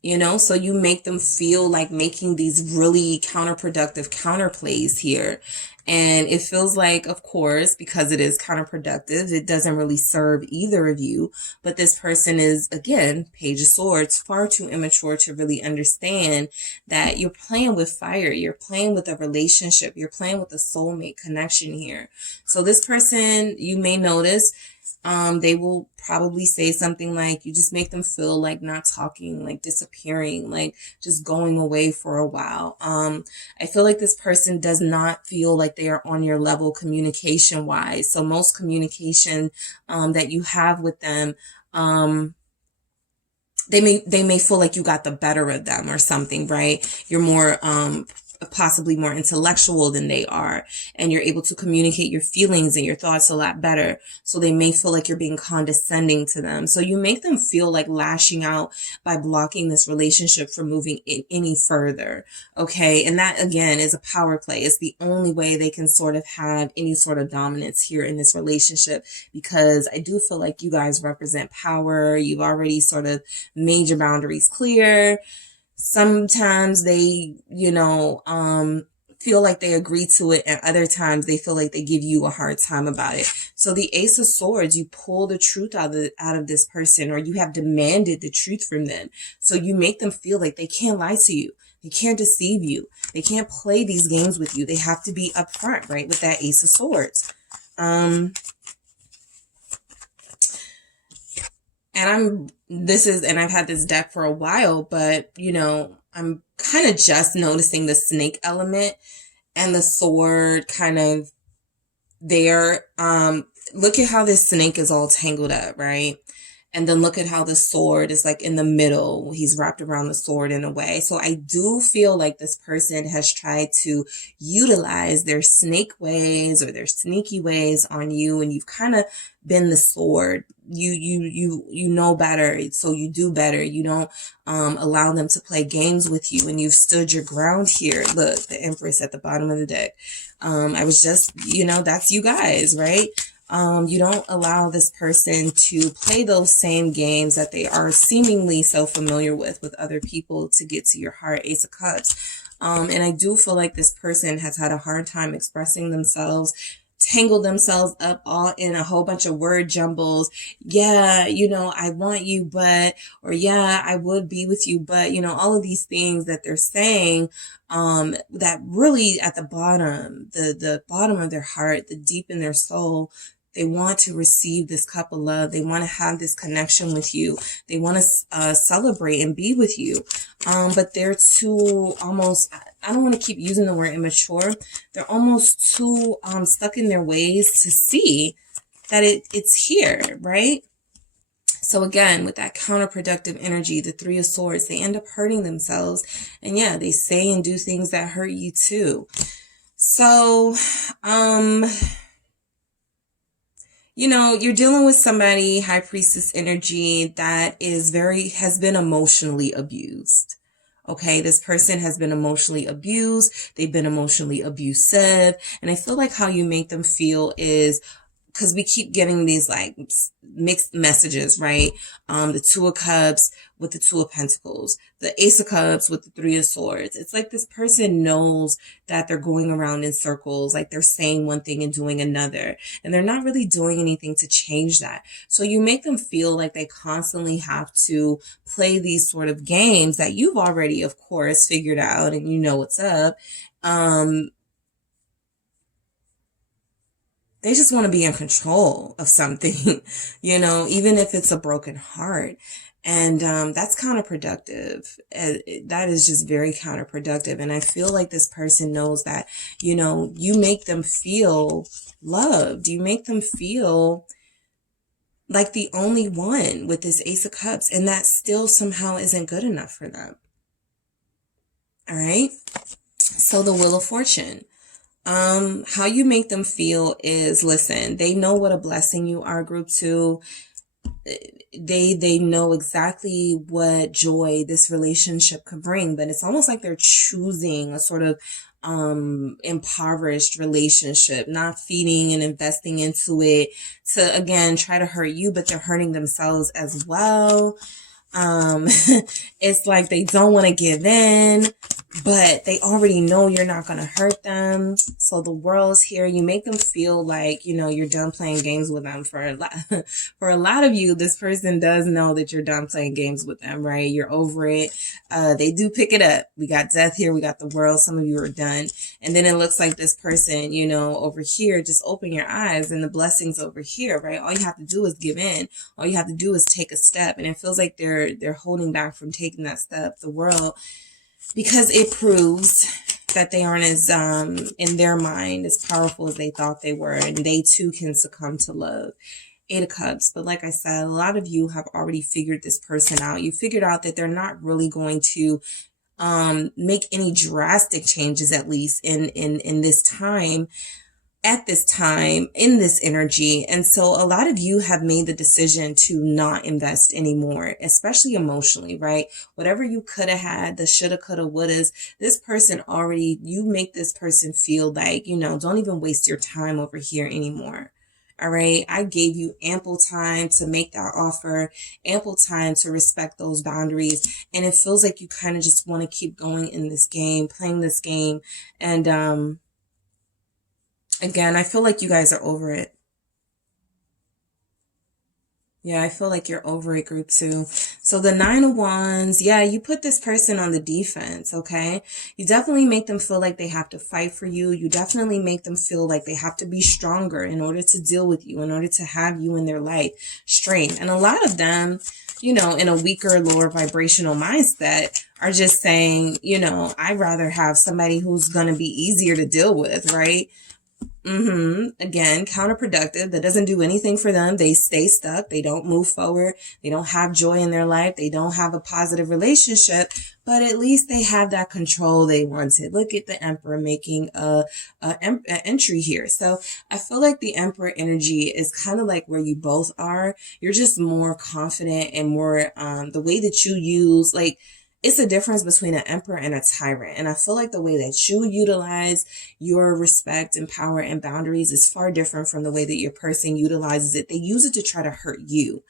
You know, so you make them feel like making these really counterproductive counterplays here. And it feels like, of course, because it is counterproductive, it doesn't really serve either of you. But this person is, again, Page of Swords, far too immature to really understand that you're playing with fire. You're playing with a relationship. You're playing with a soulmate connection here. So this person, you may notice, they will probably say something like, you just make them feel like not talking, like disappearing, like just going away for a while. I feel like this person does not feel like they are on your level communication wise. So most communication that you have with them, they may feel like you got the better of them or something, right? You're more possibly more intellectual than they are, and you're able to communicate your feelings and your thoughts a lot better. So they may feel like you're being condescending to them. So you make them feel like lashing out by blocking this relationship from moving any further. Okay. And that again is a power play. It's the only way they can sort of have any sort of dominance here in this relationship, because I do feel like you guys represent power. You've already sort of made your boundaries clear. Sometimes they, feel like they agree to it, and other times they feel like they give you a hard time about it. So the Ace of Swords, you pull the truth out of this person, or you have demanded the truth from them. So you make them feel like they can't lie to you. They can't deceive you. They can't play these games with you. They have to be upfront, right? With that Ace of Swords. And I've had this deck for a while, but, I'm kind of just noticing the snake element and the sword kind of there. Look at how this snake is all tangled up, right? And then look at how the sword is like in the middle. He's wrapped around the sword in a way. So I do feel like this person has tried to utilize their snake ways or their sneaky ways on you, and you've kind of been the sword. You know better, so you do better. You don't allow them to play games with you, and you've stood your ground here. Look, the Empress at the bottom of the deck. I was just, that's you guys, right? You don't allow this person to play those same games that they are seemingly so familiar with other people to get to your heart. Ace of Cups. And I do feel like this person has had a hard time expressing themselves, tangled themselves up all in a whole bunch of word jumbles. Yeah, I want you, but, or yeah, I would be with you, but, all of these things that they're saying, that really at the bottom, the bottom of their heart, the deep in their soul, they want to receive this cup of love. They want to have this connection with you. They want to celebrate and be with you. But they're too almost, I don't want to keep using the word immature. They're almost too stuck in their ways to see that it's here, right? So again, with that counterproductive energy, the Three of Swords, they end up hurting themselves. And yeah, they say and do things that hurt you too. So, you're dealing with somebody, High Priestess energy, that has been emotionally abused. Okay, this person has been emotionally abused. They've been emotionally abusive. And I feel like how you make them feel is, because we keep getting these like mixed messages, right? The Two of Cups with the Two of Pentacles, the Ace of Cups with the Three of Swords. It's like this person knows that they're going around in circles, like they're saying one thing and doing another, and they're not really doing anything to change that. So you make them feel like they constantly have to play these sort of games that you've already, of course, figured out and you know what's up. They just want to be in control of something, even if it's a broken heart. And that's counterproductive. That is just very counterproductive. And I feel like this person knows that, you make them feel loved. You make them feel like the only one with this Ace of Cups. And that still somehow isn't good enough for them. All right. So the Wheel of Fortune. How you make them feel is, listen, they know what a blessing you are, group 2. They know exactly what joy this relationship could bring, but it's almost like they're choosing a sort of impoverished relationship, not feeding and investing into it to, again, try to hurt you, but they're hurting themselves as well. It's like they don't want to give in, but they already know you're not going to hurt them. So the world's here. You make them feel like, you're done playing games with them. For a lot of you, this person does know that you're done playing games with them, right? You're over it. They do pick it up. We got Death here. We got the World. Some of you are done. And then it looks like this person, over here, just open your eyes and the blessings over here, right? All you have to do is give in. All you have to do is take a step. And it feels like they're holding back from taking that step, the World, because it proves that they aren't as, in their mind, as powerful as they thought they were. And they too can succumb to love. Eight of Cups. But like I said, a lot of you have already figured this person out. You figured out that they're not really going to make any drastic changes, at least in this time. At this time, in this energy. And so a lot of you have made the decision to not invest anymore, especially emotionally, right? Whatever you could have had, the shoulda, coulda, wouldas, this person already, you make this person feel like, don't even waste your time over here anymore. All right. I gave you ample time to make that offer, ample time to respect those boundaries. And it feels like you kind of just want to keep going in this game, playing this game. And, again, I feel like you guys are over it. Yeah, I feel like you're over it, group 2. So the Nine of Wands, yeah, you put this person on the defense, okay? You definitely make them feel like they have to fight for you. You definitely make them feel like they have to be stronger in order to deal with you, in order to have you in their life. Strength. And a lot of them, in a weaker, lower vibrational mindset are just saying, I'd rather have somebody who's going to be easier to deal with, right? Again, counterproductive. That doesn't do anything for them. They stay stuck. They don't move forward. They don't have joy in their life. They don't have a positive relationship, but at least they have that control they wanted. Look at the Emperor making a entry here. So I feel like the Emperor energy is kind of like where you both are. You're just more confident and more, the way that you use, like, it's a difference between an emperor and a tyrant. And I feel like the way that you utilize your respect and power and boundaries is far different from the way that your person utilizes it. They use it to try to hurt you.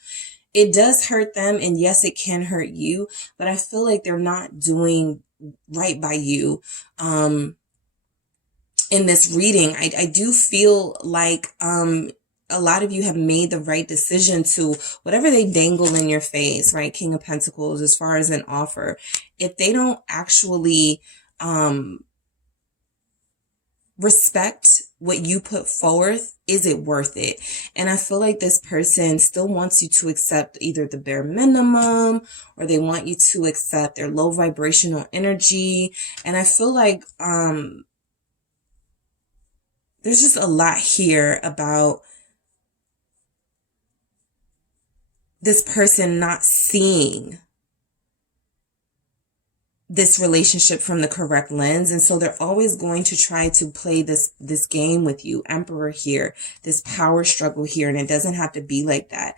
It does hurt them. And yes, it can hurt you, but I feel like they're not doing right by you. In this reading, I do feel like, a lot of you have made the right decision to whatever they dangle in your face, right? King of Pentacles, as far as an offer, if they don't actually respect what you put forth, is it worth it? And I feel like this person still wants you to accept either the bare minimum, or they want you to accept their low vibrational energy. And I feel like there's just a lot here about this person not seeing this relationship from the correct lens. And so they're always going to try to play this game with you. Emperor here, this power struggle here, and it doesn't have to be like that.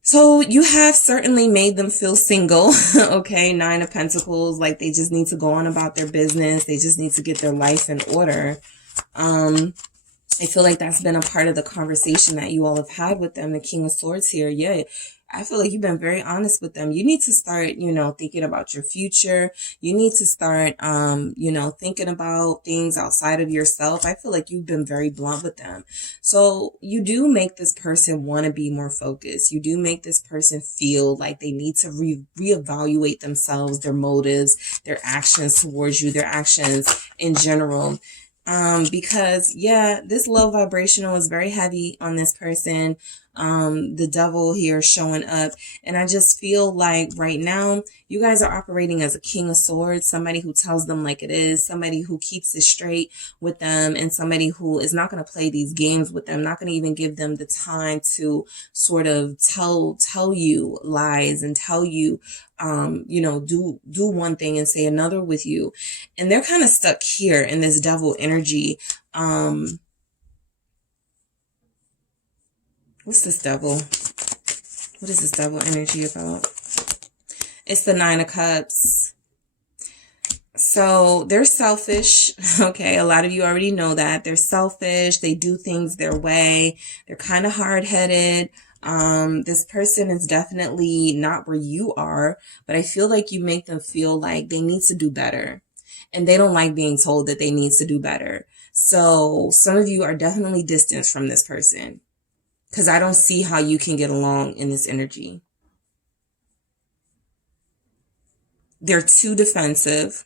So you have certainly made them feel single, okay? 9 of Pentacles, like they just need to go on about their business. They just need to get their life in order. I feel like that's been a part of the conversation that you all have had with them. The King of Swords here. Yeah, I feel like you've been very honest with them. You need to start, thinking about your future. You need to start, thinking about things outside of yourself. I feel like you've been very blunt with them. So you do make this person want to be more focused. You do make this person feel like they need to reevaluate themselves, their motives, their actions towards you, their actions in general. Because yeah, this low vibrational is very heavy on this person. The devil here showing up. And I just feel like right now, you guys are operating as a King of Swords, somebody who tells them like it is, somebody who keeps it straight with them, and somebody who is not going to play these games with them, not going to even give them the time to sort of tell you lies and tell you, do one thing and say another with you. And they're kind of stuck here in this devil energy. What's this devil? What is this devil energy about? It's the 9 of Cups. So they're selfish. Okay. A lot of you already know that. They're selfish. They do things their way. They're kind of hard-headed. This person is definitely not where you are, but I feel like you make them feel like they need to do better. And they don't like being told that they need to do better. So some of you are definitely distanced from this person, because I don't see how you can get along in this energy. They're too defensive.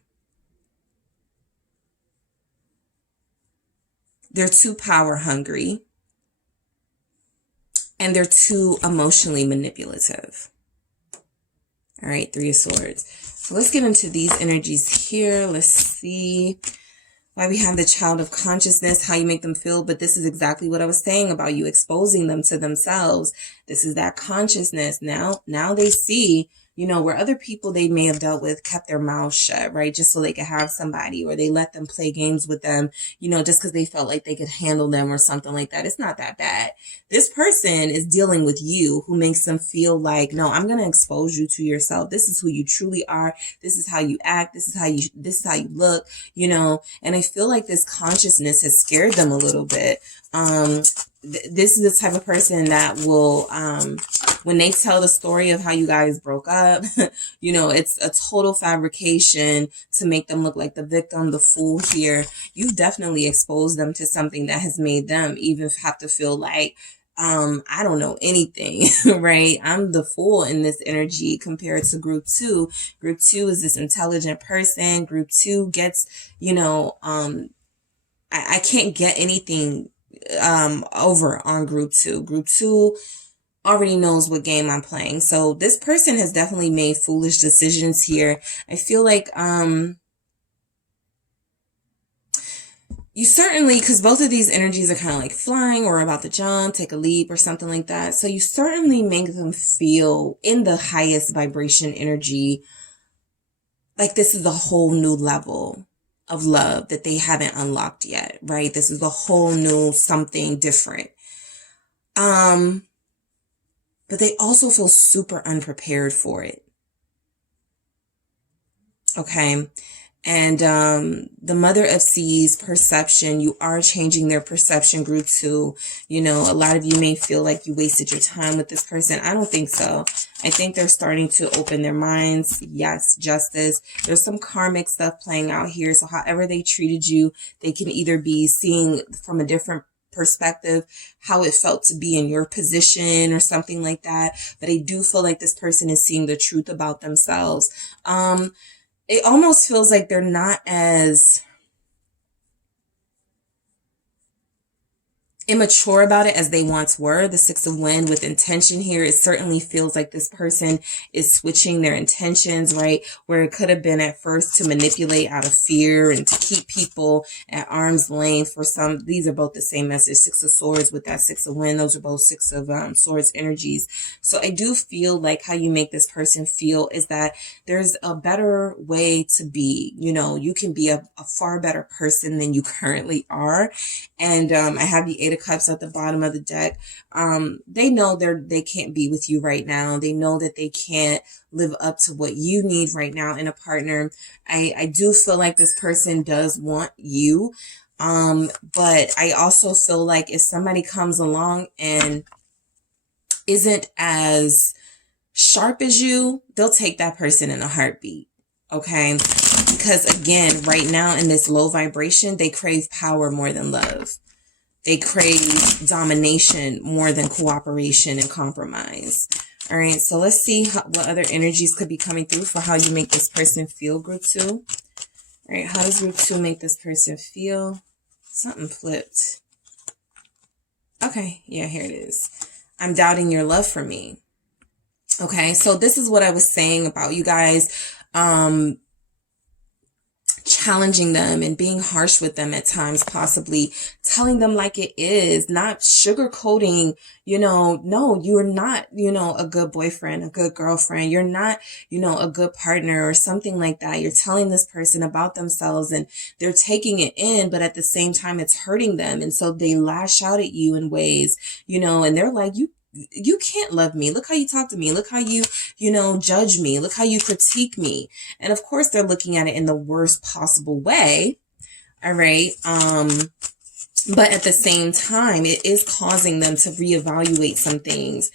They're too power hungry. And they're too emotionally manipulative. All right, 3 of Swords. So let's get into these energies here. Let's see why we have the Child of Consciousness, how you make them feel. But this is exactly what I was saying about you exposing them to themselves. This is that consciousness. Now they see, where other people they may have dealt with kept their mouths shut, right? Just so they could have somebody, or they let them play games with them, just because they felt like they could handle them or something like that. It's not that bad. This person is dealing with you, who makes them feel like, no, I'm going to expose you to yourself. This is who you truly are. This is how you act. This is how you look, and I feel like this consciousness has scared them a little bit. This is the type of person that will, when they tell the story of how you guys broke up, it's a total fabrication to make them look like the victim, the fool here. You've definitely exposed them to something that has made them even have to feel like, I don't know anything, right? I'm the fool in this energy compared to group 2. Group 2 is this intelligent person. Group 2 gets, I can't get anything over on group 2. Group 2 already knows what game I'm playing. So this person has definitely made foolish decisions here. I feel like you certainly, because both of these energies are kind of like flying or about to jump, take a leap or something like that. So you certainly make them feel in the highest vibration energy like this is a whole new level of love that they haven't unlocked yet, right? This is a whole new something different. But they also feel super unprepared for it. Okay. And the Mother of Seas perception, you are changing their perception, group 2. You know, a lot of you may feel like you wasted your time with this person. I don't think so. I think they're starting to open their minds. Yes, justice. There's some karmic stuff playing out here. So however they treated you, they can either be seeing from a different perspective how it felt to be in your position or something like that. But I do feel like this person is seeing the truth about themselves. It almost feels like they're not as immature about it as they once were. The Six of Wands with intention here. It certainly feels like this person is switching their intentions, right? Where it could have been at first to manipulate out of fear and to keep people at arm's length. For some, these are both the same message. Six of Swords with that Six of Wands. Those are both Six of Swords energies. So I do feel like how you make this person feel is that there's a better way to be. You know, you can be a far better person than you currently are. And I have the Eight of Cups at the bottom of the deck. They know they can't be with you right now. They know that they can't live up to what you need right now in a partner. I do feel like this person does want you. But I also feel like if somebody comes along and isn't as sharp as you, they'll take that person in a heartbeat. Okay. Because again, right now in this low vibration, they crave power more than love. They crave domination more than cooperation and compromise. All right. So let's see what other energies could be coming through for how you make this person feel, group 2. All right. How does group 2 make this person feel? Something flipped. Okay. Yeah, here it is. I'm doubting your love for me. Okay. So this is what I was saying about you guys. Challenging them and being harsh with them at times, possibly telling them like it is, not sugarcoating, no, you're not, a good boyfriend, a good girlfriend. You're not, a good partner or something like that. You're telling this person about themselves and they're taking it in, but at the same time, it's hurting them. And so they lash out at you in ways, and they're like, you can't love me. Look how you talk to me. Look how you, judge me. Look how you critique me. And of course, they're looking at it in the worst possible way. All right. But at the same time, it is causing them to reevaluate some things.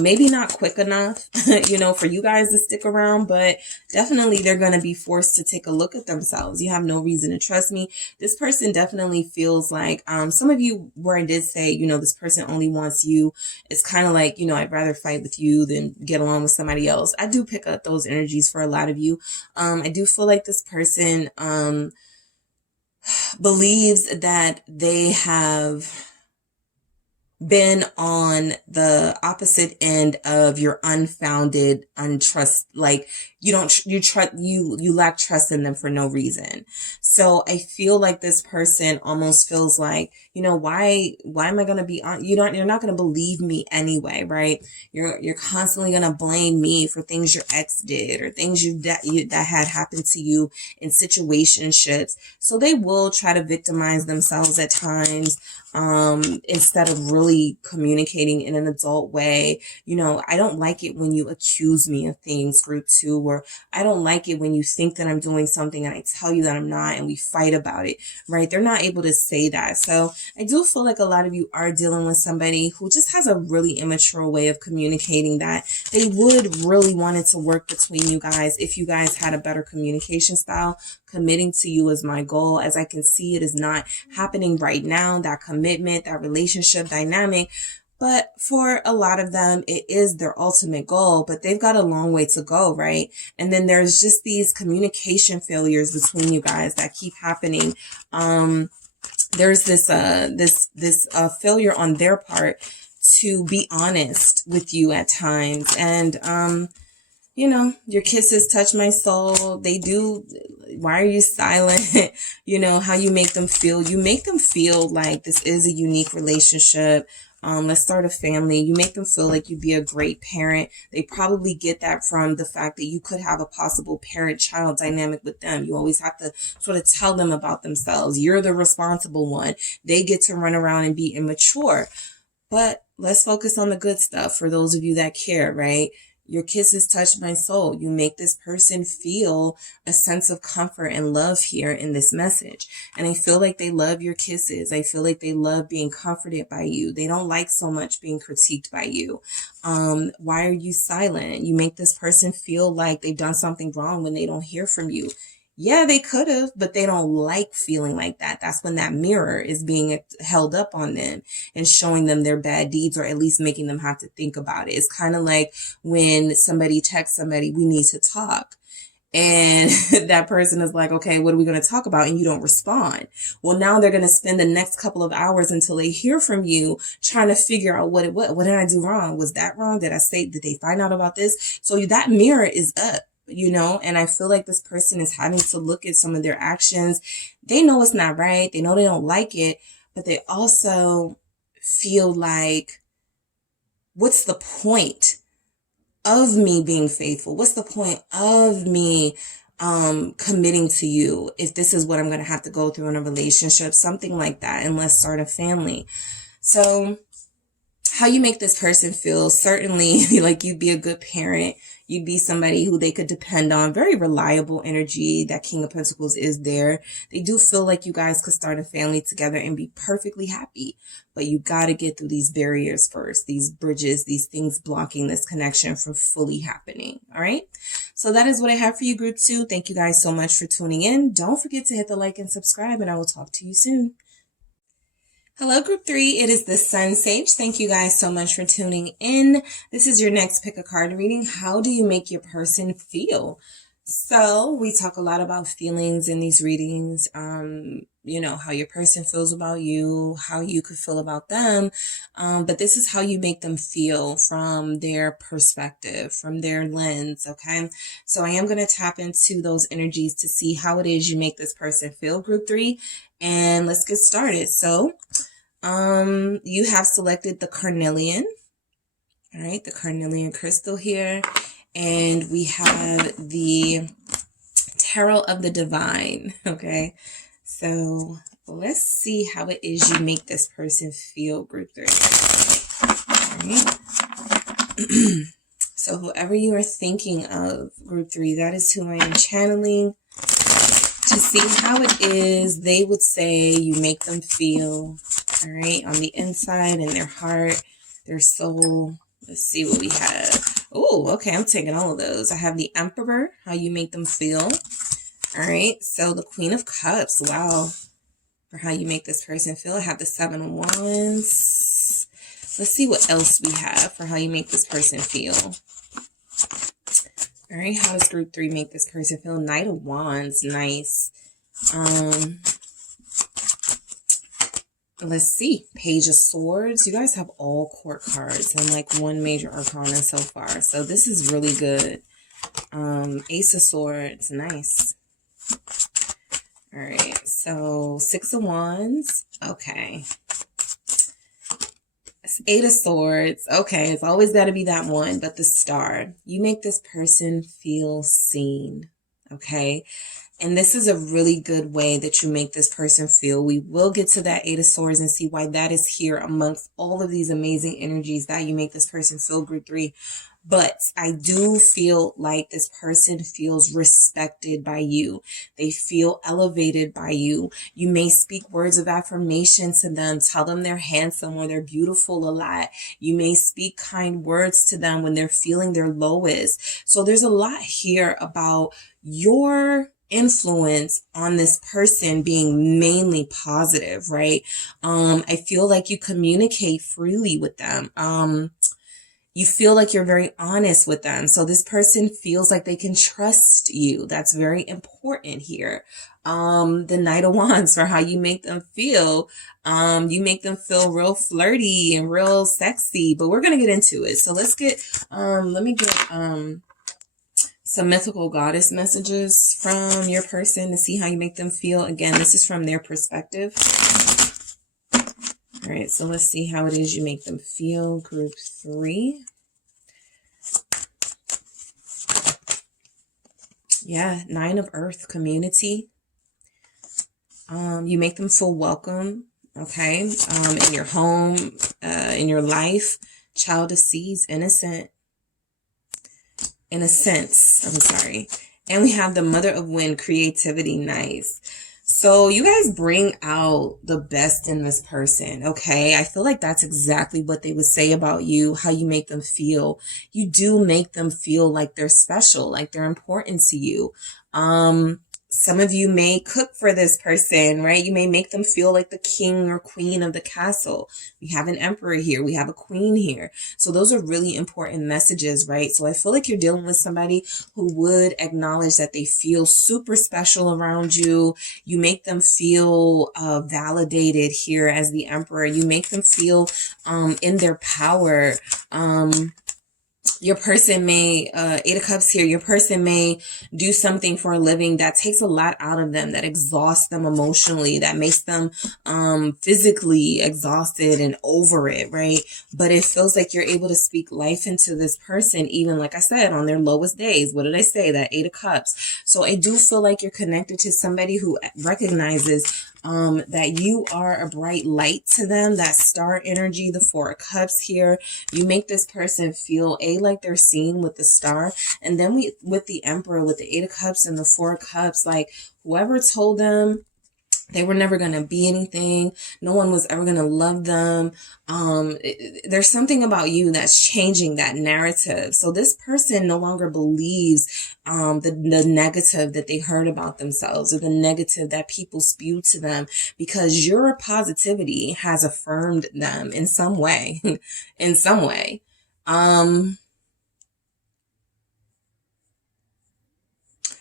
Maybe not quick enough, for you guys to stick around, but definitely they're going to be forced to take a look at themselves. You have no reason to trust me. This person definitely feels like, some of you where I did say, this person only wants you. It's kind of like, I'd rather fight with you than get along with somebody else. I do pick up those energies for a lot of you. I do feel like this person, believes that they have been on the opposite end of your unfounded untrust, like you lack trust in them for no reason. So I feel like this person almost feels like, why am I going to be on, you're not going to believe me anyway, right? You're constantly going to blame me for things your ex did or things that had happened to you in situationships. So they will try to victimize themselves at times. Instead of really communicating in an adult way. I don't like it when you accuse me of things, group 2, or I don't like it when you think that I'm doing something and I tell you that I'm not and we fight about it, right? They're not able to say that. So I do feel like a lot of you are dealing with somebody who just has a really immature way of communicating that they would really want it to work between you guys if you guys had a better communication style. Committing to you is my goal. As I can see, it is not happening right now, that commitment, that relationship dynamic. But for a lot of them, it is their ultimate goal, but they've got a long way to go, right? And then there's just these communication failures between you guys that keep happening. There's this failure on their part to be honest with you at times. And, your kisses touch my soul. They do, Why are you silent? You know, how you make them feel. You make them feel like this is a unique relationship. Let's start a family. You make them feel like you'd be a great parent. They probably get that from the fact that you could have a possible parent-child dynamic with them. You always have to sort of tell them about themselves. You're the responsible one. They get to run around and be immature. But let's focus on the good stuff for those of you that care, right? Your kisses touch my soul. You make this person feel a sense of comfort and love here in this message. And I feel like they love your kisses. I feel like they love being comforted by you. They don't like so much being critiqued by you. Why are you silent? You make this person feel like they've done something wrong when they don't hear from you. Yeah, they could have, but they don't like feeling like that. That's when that mirror is being held up on them and showing them their bad deeds, or at least making them have to think about it. It's kind of like when somebody texts somebody, we need to talk. And that person is like, okay, what are we going to talk about? And you don't respond. Well, now they're going to spend the next couple of hours until they hear from you trying to figure out what did I do wrong? Was that wrong? Did they find out about this? So that mirror is up. You know, and I feel like this person is having to look at some of their actions. They know it's not right. They know they don't like it, but they also feel like, what's the point of me being faithful? What's the point of me committing to you if this is what I'm going to have to go through in a relationship? Something like that, and let's start a family. So how you make this person feel, certainly like you'd be a good parent. You'd be somebody who they could depend on. Very reliable energy. That King of Pentacles is there. They do feel like you guys could start a family together and be perfectly happy. But you got to get through these barriers first. These bridges, these things blocking this connection from fully happening. All right. So that is what I have for you, Group 2. Thank you guys so much for tuning in. Don't forget to hit the like and subscribe, and I will talk to you soon. Hello, Group 3. It is the SunSage. Thank you guys so much for tuning in. This is your next pick a card reading. How do you make your person feel? So we talk a lot about feelings in these readings. You know, how your person feels about you, how you could feel about them. But this is how you make them feel from their perspective, from their lens. Okay. So I am going to tap into those energies to see how it is you make this person feel, Group 3. And let's get started. So, you have selected the carnelian. All right. The carnelian crystal here. And we have the tarot of the divine. Okay. So let's see how it is you make this person feel, Group 3. All right. So whoever you are thinking of, Group 3, that is who I am channeling to see how it is they would say you make them feel. All right. On the inside, in their heart, their soul. Let's see what we have. Oh, okay. I'm taking all of those. I have the Emperor, how you make them feel. All right. So the Queen of Cups. Wow. For how you make this person feel. I have the Seven of Wands. Let's see what else we have for how you make this person feel. All right. How does Group 3 make this person feel? Knight of Wands. Nice. Let's see. Page of Swords. You guys have all court cards and like one major arcana so far. So this is really good. Ace of Swords. Nice. All right. So Six of Wands. Okay. Eight of Swords. Okay. It's always got to be that one, but the Star. You make this person feel seen. Okay. And this is a really good way that you make this person feel. We will get to that Eight of Swords and see why that is here amongst all of these amazing energies that you make this person feel, Group 3. But I do feel like this person feels respected by you. They feel elevated by you. You may speak words of affirmation to them. Tell them they're handsome or they're beautiful a lot. You may speak kind words to them when they're feeling their lowest. So there's a lot here about your influence on this person being mainly positive, right? I feel like you communicate freely with them. You feel like you're very honest with them. So this person feels like they can trust you. That's very important here. The Knight of Wands, for how you make them feel. You make them feel real flirty and real sexy, but we're going to get into it. So let's get, let me get, some mythical goddess messages from your person to see how you make them feel. Again, this is from their perspective. All right, so let's see how it is you make them feel. Group 3. Yeah, 9 of Earth, community. You make them feel welcome, okay? In your home, in your life. Child of seas, innocent. In a sense, I'm sorry. And we have the Mother of Wind, creativity, nice. So you guys bring out the best in this person, okay? I feel like that's exactly what they would say about you, how you make them feel. You do make them feel like they're special, like they're important to you. Some of you may cook for this person, right? You may make them feel like the king or queen of the castle. We have an emperor here. We have a queen here. So those are really important messages, right? So I feel like you're dealing with somebody who would acknowledge that they feel super special around you. You make them feel validated here as the emperor. You make them feel in their power. Your person may, 8 of Cups here, your person may do something for a living that takes a lot out of them, that exhausts them emotionally, that makes them physically exhausted and over it, right? But it feels like you're able to speak life into this person, even, like I said, on their lowest days. What did I say? That 8 of Cups. So I do feel like you're connected to somebody who recognizes that you are a bright light to them, that star energy, the 4 of Cups here. You make this person feel like they're seen with the star. And then with the Emperor, with the 8 of Cups and the 4 of Cups, like whoever told them they were never going to be anything, no one was ever going to love them. There's something about you that's changing that narrative. So this person no longer believes the negative that they heard about themselves, or the negative that people spew to them, because your positivity has affirmed them in some way. In some way.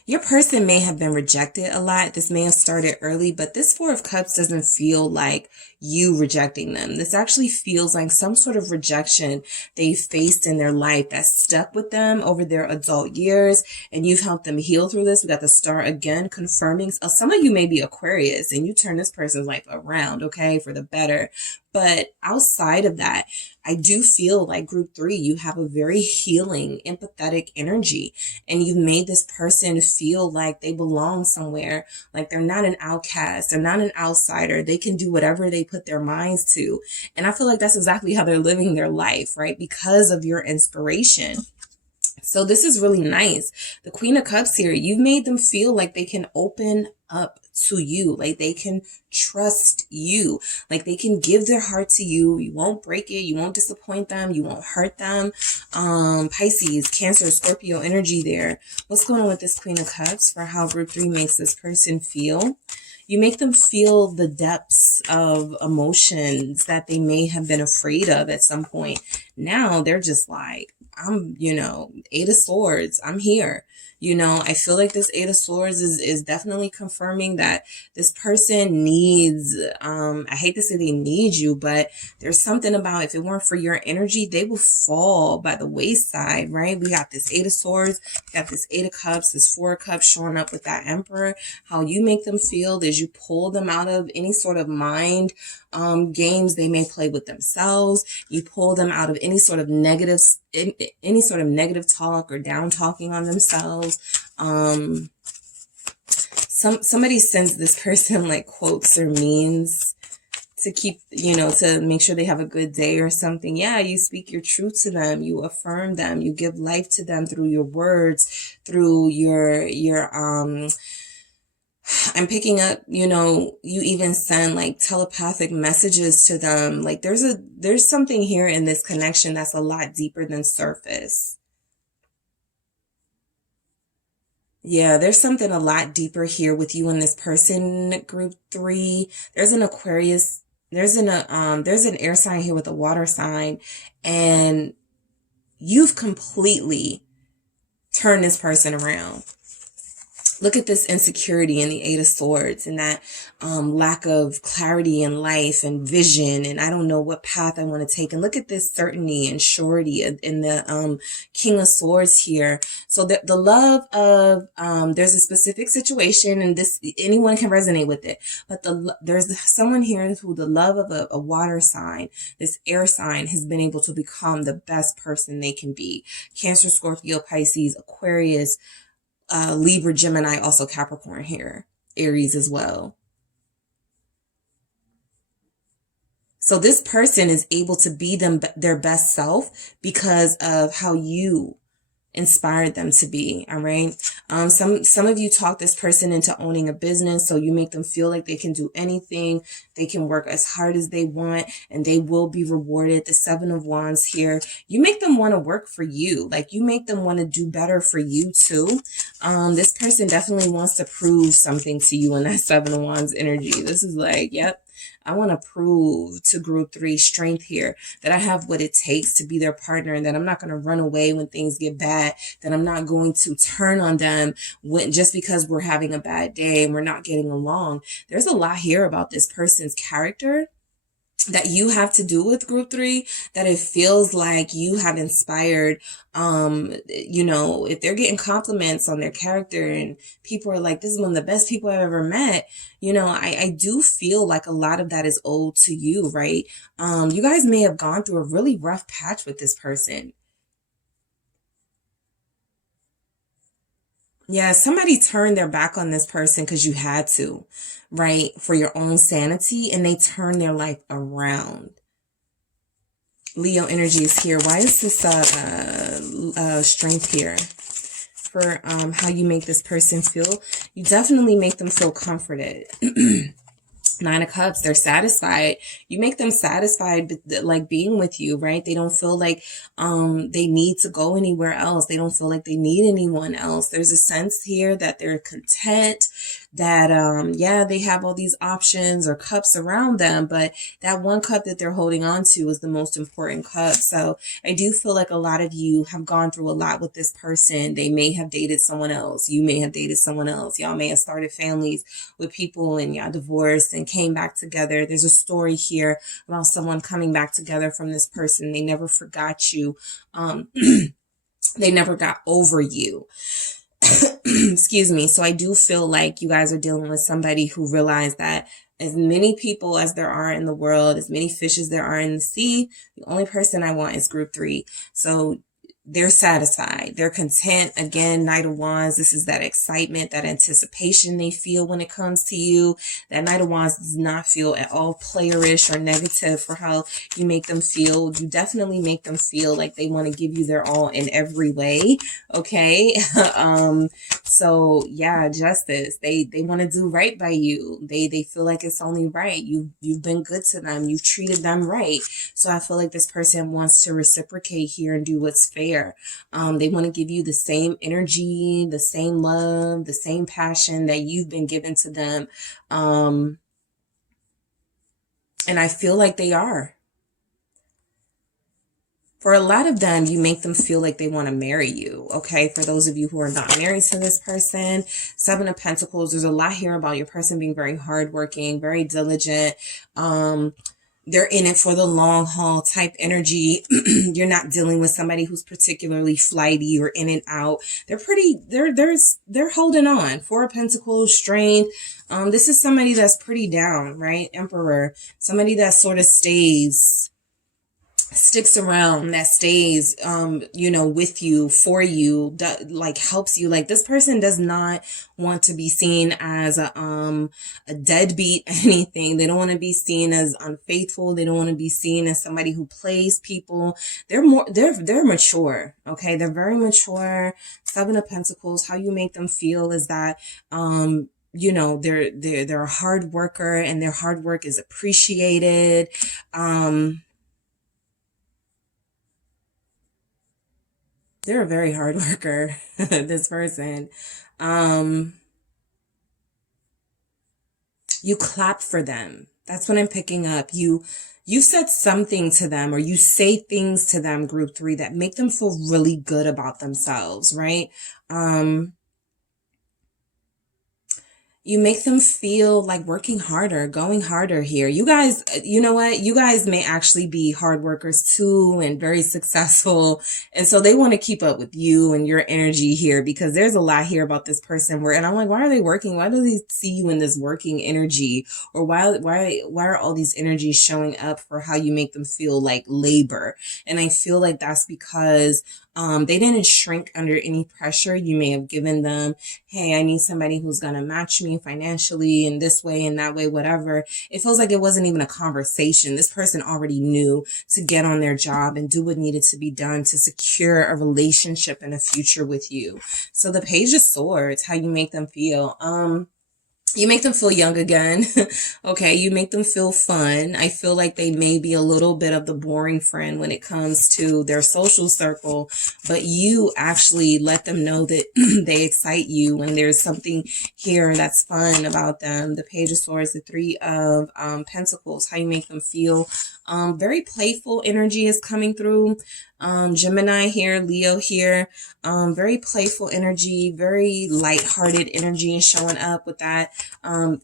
Your person may have been rejected a lot. This may have started early, but this 4 of Cups doesn't feel like you rejecting them. This actually feels like some sort of rejection they faced in their life that stuck with them over their adult years, and you've helped them heal through this. We got the star again, confirming. Some of you may be Aquarius, and you turn this person's life around, okay, for the better. But outside of that, I do feel like group 3, you have a very healing, empathetic energy, and you've made this person feel like they belong somewhere, like they're not an outcast, they're not an outsider. They can do whatever they put their minds to. And I feel like that's exactly how they're living their life, right? Because of your inspiration. So this is really nice. The Queen of Cups here, you've made them feel like they can open up to you, like they can trust you, like they can give their heart to you. You won't break it. You won't disappoint them. You won't hurt them. Pisces, Cancer, Scorpio energy there. What's going on with this Queen of Cups for how group 3 makes this person feel? You make them feel the depths of emotions that they may have been afraid of at some point. Now they're just like, I'm, 8 of Swords, I'm here. I feel like this 8 of Swords is definitely confirming that this person needs, I hate to say they need you, but there's something about, if it weren't for your energy, they will fall by the wayside, right? We got this 8 of Swords, we got this 8 of Cups, this 4 of Cups showing up with that Emperor. How you make them feel is you pull them out of any sort of mind games they may play with themselves. You pull them out of any sort of negative talk or down talking on themselves. Somebody sends this person like quotes or memes to keep, to make sure they have a good day or something. Yeah, you speak your truth to them. You affirm them. You give life to them through your words, through your I'm picking up, you even send like telepathic messages to them. Like there's something here in this connection that's a lot deeper than surface. Yeah, there's something a lot deeper here with you and this person, group 3. There's an Aquarius, there's an air sign here with a water sign, and you've completely turned this person around. Look at this insecurity in the Eight of Swords and that lack of clarity in life and vision. And I don't know what path I want to take. And look at this certainty and surety in the King of Swords here. So the love of, there's a specific situation, and this, anyone can resonate with it. But there's someone here who the love of a water sign, this air sign, has been able to become the best person they can be. Cancer, Scorpio, Pisces, Aquarius, Libra, Gemini, also Capricorn here, Aries as well. So this person is able to be their best self because of how you inspired them to be. All right. Some of you talk this person into owning a business, so you make them feel like they can do anything. They can work as hard as they want and they will be rewarded. The Seven of Wands here, you make them want to work for you. Like, you make them want to do better for you too. This person definitely wants to prove something to you in that Seven of Wands energy. This is like, yep, I want to prove to group 3 strength here that I have what it takes to be their partner, and that I'm not going to run away when things get bad, that I'm not going to turn on them just because we're having a bad day and we're not getting along. There's a lot here about this person's character that you have to do with group 3, that it feels like you have inspired. You know, if they're getting compliments on their character and people are like, this is one of the best people I've ever met, you know, I do feel like a lot of that is owed to you, right? You guys may have gone through a really rough patch with this person. Yeah, somebody turned their back on this person because you had to, right? For your own sanity, and they turned their life around. Leo energy is here. Why is this strength here? For how you make this person feel. You definitely make them feel comforted. Nine of Cups, they're satisfied. You make them satisfied, like being with you, right? They don't feel like they need to go anywhere else. They don't feel like they need anyone else. There's a sense here that they're content, that yeah, they have all these options or cups around them, but that one cup that they're holding on to is the most important cup. So I do feel like a lot of you have gone through a lot with this person. They may have dated someone else. You may have dated someone else. Y'all may have started families with people and y'all divorced and came back together. There's a story here about someone coming back together from this person. They never forgot you. They never got over you. Excuse me. So I do feel like you guys are dealing with somebody who realized that as many people as there are in the world, as many fish as there are in the sea, the only person I want is group 3. So they're satisfied. They're content. Again, Knight of Wands. This is that excitement, that anticipation they feel when it comes to you. That Knight of Wands does not feel at all playerish or negative for how you make them feel. You definitely make them feel like they want to give you their all in every way. Okay. So yeah, justice. They want to do right by you. They feel like it's only right. You've been good to them. You've treated them right. So I feel like this person wants to reciprocate here and do what's fair. They want to give you the same energy, the same love, the same passion that you've been given to them. And I feel like they are. For a lot of them, you make them feel like they want to marry you, okay? For those of you who are not married to this person, Seven of Pentacles, there's a lot here about your person being very hardworking, very diligent. They're in it for the long haul type energy. You're not dealing with somebody who's particularly flighty or in and out. They're holding on. Four of Pentacles, strength. This is somebody that's pretty down, right? Emperor. Somebody that sort of sticks around, that stays, you know, with you, for you, like helps you. Like, this person does not want to be seen as a deadbeat, anything. They don't want to be seen as unfaithful. They don't want to be seen as somebody who plays people. They're mature. Okay. They're very mature. Seven of Pentacles, how you make them feel is that, you know, they're a hard worker and their hard work is appreciated. They're a very hard worker, this person. You clap for them. That's what I'm picking up. You said something to them, or you say things to them, group 3, that make them feel really good about themselves, right? You make them feel like working harder, going harder here. You guys, you know what? You guys may actually be hard workers too and very successful. And so they want to keep up with you and your energy here, because there's a lot here about this person where, and I'm like, why are they working? Why do they see you in this working energy? Or why are all these energies showing up for how you make them feel like labor? And I feel like that's because they didn't shrink under any pressure you may have given them. Hey, I need somebody who's going to match me financially in this way and that way, whatever. It feels like it wasn't even a conversation. This person already knew to get on their job and do what needed to be done to secure a relationship and a future with you. So the Page of Swords, how you make them feel. You make them feel young again. Okay. You make them feel fun. I feel like they may be a little bit of the boring friend when it comes to their social circle, but you actually let them know that they excite you when there's something here that's fun about them. The Page of Swords, the Three of Pentacles, how you make them feel. Very playful energy is coming through. Gemini here, Leo here, very playful energy, very lighthearted energy is showing up with that.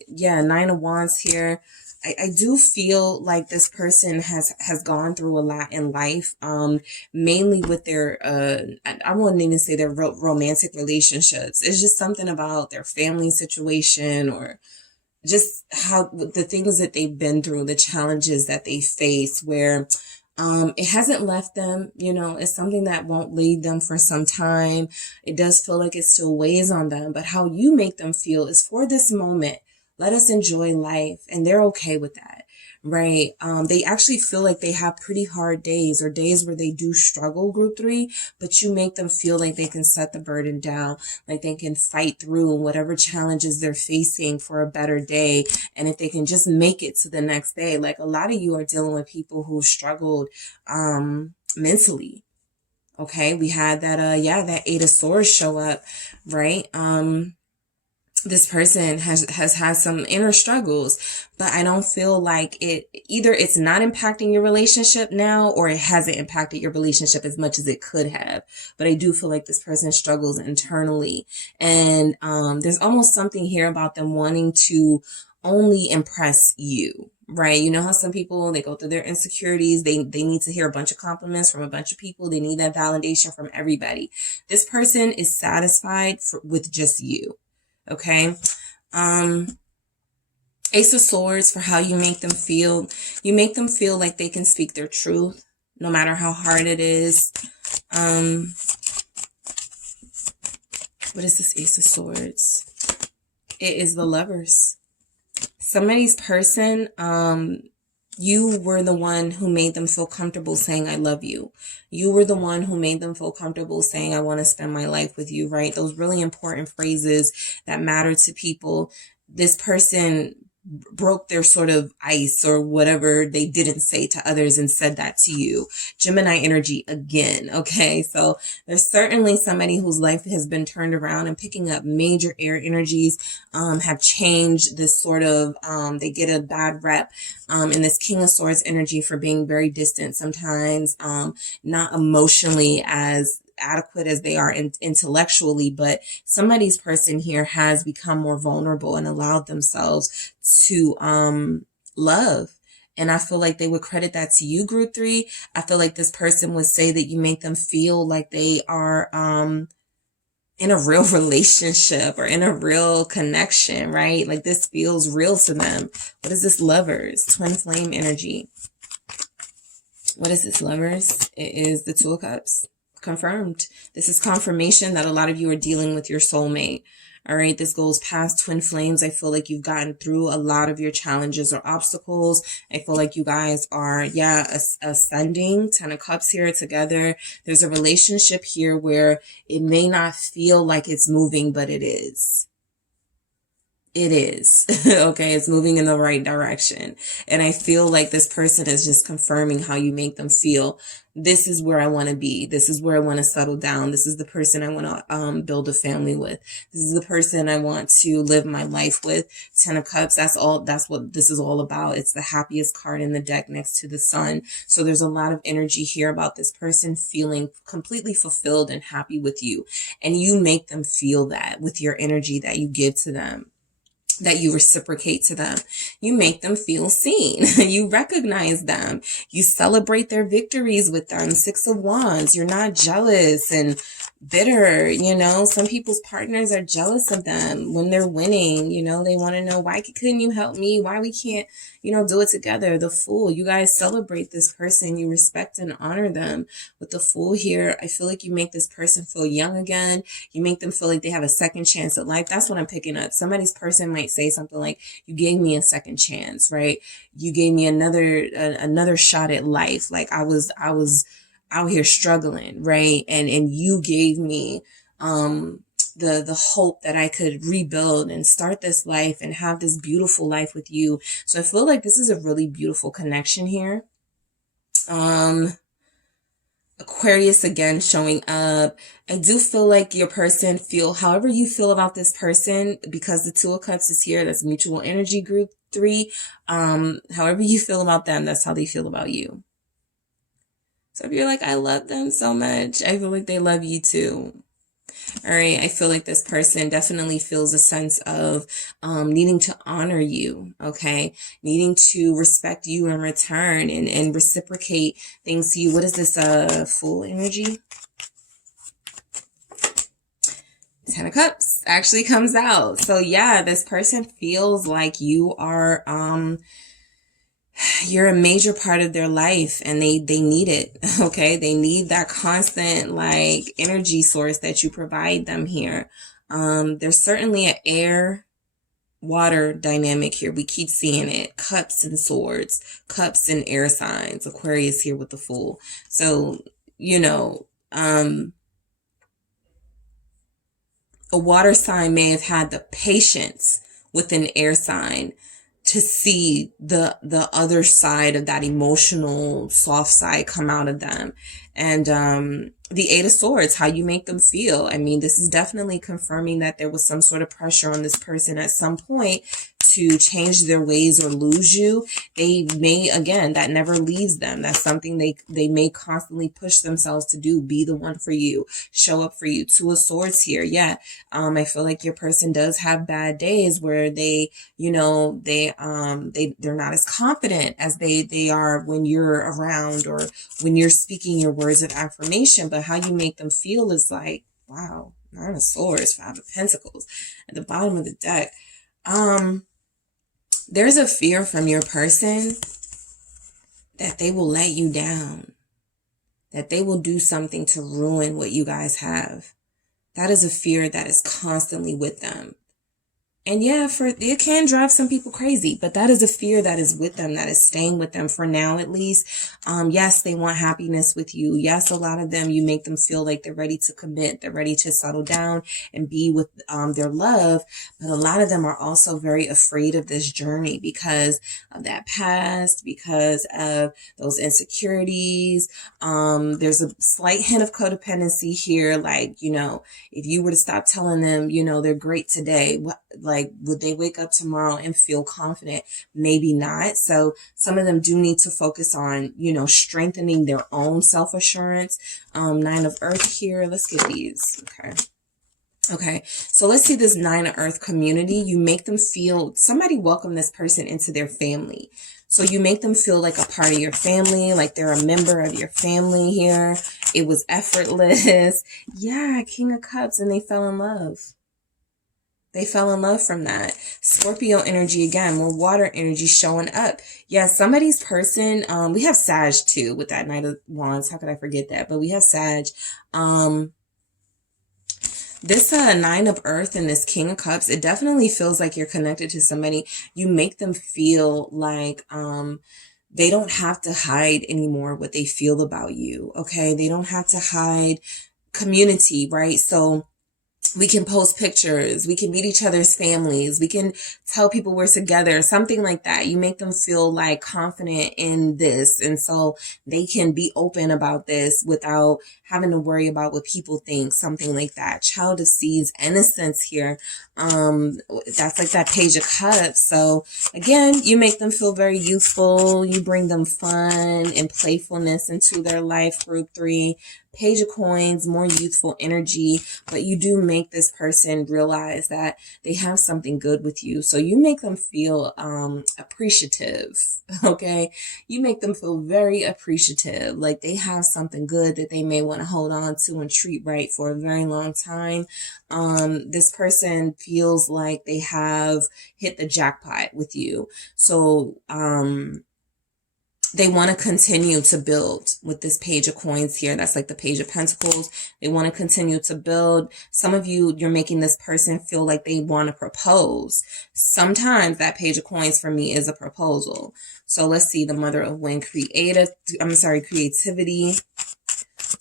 Yeah, Nine of Wands here. I do feel like this person has gone through a lot in life, mainly with their, I wouldn't even say their romantic relationships. It's just something about their family situation, or just how the things that they've been through, the challenges that they face, where it hasn't left them, you know, it's something that won't leave them for some time. It does feel like it still weighs on them, but how you make them feel is for this moment. Let us enjoy life. And they're okay with that, right? They actually feel like they have pretty hard days, or days where they do struggle, Group 3, but you make them feel like they can set the burden down, like they can fight through whatever challenges they're facing for a better day. And if they can just make it to the next day, like a lot of you are dealing with people who struggled, mentally. Okay. We had that, that Eight of Swords show up, right? This person has had some inner struggles, but I don't feel like either it's not impacting your relationship now, or it hasn't impacted your relationship as much as it could have. But I do feel like this person struggles internally. And there's almost something here about them wanting to only impress you. Right. You know how some people, they go through their insecurities. They need to hear a bunch of compliments from a bunch of people. They need that validation from everybody. This person is satisfied with just you. Okay. Ace of Swords, for how you make them feel. You make them feel like they can speak their truth, no matter how hard it is. What is this Ace of Swords? It is the Lovers. Somebody's person, you were the one who made them feel comfortable saying, I love you. You were the one who made them feel comfortable saying, I want to spend my life with you, right? Those really important phrases that matter to people. This person broke their sort of ice, or whatever they didn't say to others, and said that to you. Gemini energy again. Okay. So there's certainly somebody whose life has been turned around, and picking up major air energies, have changed this sort of, they get a bad rep, in this King of Swords energy for being very distant sometimes, not emotionally as adequate as they are intellectually, but somebody's person here has become more vulnerable and allowed themselves to love. And I feel like they would credit that to you, Group 3. I feel like this person would say that you make them feel like they are in a real relationship or in a real connection, right? Like this feels real to them. What is this Lovers? Twin flame energy. What is this Lovers? It is the Two of Cups. Confirmed. This is confirmation that a lot of you are dealing with your soulmate. All right. This goes past twin flames. I feel like you've gotten through a lot of your challenges or obstacles. I feel like you guys are, ascending. 10 of Cups here together. There's a relationship here where it may not feel like it's moving, but it is. It is. Okay. It's moving in the right direction. And I feel like this person is just confirming how you make them feel. This is where I want to be. This is where I want to settle down. This is the person I want to build a family with. This is the person I want to live my life with. 10 of Cups. That's what this is all about. It's the happiest card in the deck next to the Sun. So there's a lot of energy here about this person feeling completely fulfilled and happy with you. And you make them feel that with your energy that you give to them. that you reciprocate to them. You make them feel seen. You recognize them. You celebrate their victories with them. 6 of Wands. You're not jealous and bitter. You know, some people's partners are jealous of them when they're winning. You know, they want to know, why couldn't you help me? Why we can't, you know, do it together? The Fool. You guys celebrate this person. You respect and honor them. With the Fool here, I feel like you make this person feel young again. You make them feel like they have a second chance at life. That's what I'm picking up. Somebody's person might say something like, you gave me a second chance, right? You gave me another shot at life. Like I was out here struggling, right? And you gave me the hope that I could rebuild and start this life and have this beautiful life with you. So I feel like this is a really beautiful connection here. Aquarius again showing up. I do feel like your person feel however you feel about this person, because the 2 of Cups is here. That's mutual energy group 3. However you feel about them, that's how they feel about you. So if you're like, I love them so much, I feel like they love you too. All right. I feel like this person definitely feels a sense of needing to honor you. Okay. Needing to respect you in return and reciprocate things to you. What is this? Fool energy? 10 of Cups actually comes out. So yeah, this person feels like you are, you're a major part of their life, and they need it. Okay. They need that constant like energy source that you provide them here. There's certainly an air water dynamic here. We keep seeing it. Cups and swords, cups and air signs. Aquarius here with the Fool. So, you know, a water sign may have had the patience with an air sign to see the other side of that emotional soft side come out of them. And the 8 of Swords, how you make them feel. I mean, this is definitely confirming that there was some sort of pressure on this person at some point to change their ways or lose you. They may, again, that never leaves them. That's something they may constantly push themselves to do. Be the one for you. Show up for you. 2 of Swords here. Yeah. I feel like your person does have bad days where they, you know, they're not as confident as they are when you're around or when you're speaking your words of affirmation. But how you make them feel is like, wow, 9 of Swords, 5 of Pentacles at the bottom of the deck. There's a fear from your person that they will let you down, that they will do something to ruin what you guys have. That is a fear that is constantly with them. And yeah, it can drive some people crazy, but that is a fear that is with them, that is staying with them for now, at least. Yes, they want happiness with you. Yes, a lot of them, you make them feel like they're ready to commit. They're ready to settle down and be with their love. But a lot of them are also very afraid of this journey because of that past, because of those insecurities. There's a slight hint of codependency here. Like, you know, if you were to stop telling them, you know, they're great today, like, would they wake up tomorrow and feel confident? Maybe not. So some of them do need to focus on, you know, strengthening their own self-assurance. 9 of Earth here. Let's get these. Okay. So let's see this 9 of Earth community. You make them feel, somebody welcome this person into their family. So you make them feel like a part of your family, like they're a member of your family here. It was effortless. Yeah, King of Cups, and they fell in love. They fell in love from that. Scorpio energy again, more water energy showing up. Yeah, somebody's person, we have Sag too with that Knight of Wands. How could I forget that? But we have Sag. This 9 of Earth and this King of Cups, it definitely feels like you're connected to somebody. You make them feel like they don't have to hide anymore what they feel about you, okay? They don't have to hide community, right? So we can post pictures, we can meet each other's families, we can tell people we're together, something like that. You make them feel like confident in this. And so they can be open about this without having to worry about what people think, something like that. Child of Seeds, innocence here. That's like that Page of Cups. So again, you make them feel very youthful. You bring them fun and playfulness into their life. Group 3, Page of Coins, more youthful energy, but you do make this person realize that they have something good with you. So you make them feel appreciative, okay? You make them feel very appreciative, like they have something good that they may want to hold on to and treat right for a very long time. This person feels like they have hit the jackpot with you. So, they want to continue to build with this Page of Coins here. That's like the Page of Pentacles. They want to continue to build. Some of you, you're making this person feel like they want to propose. Sometimes that Page of Coins for me is a proposal. So let's see, the Mother of Wind, creativity.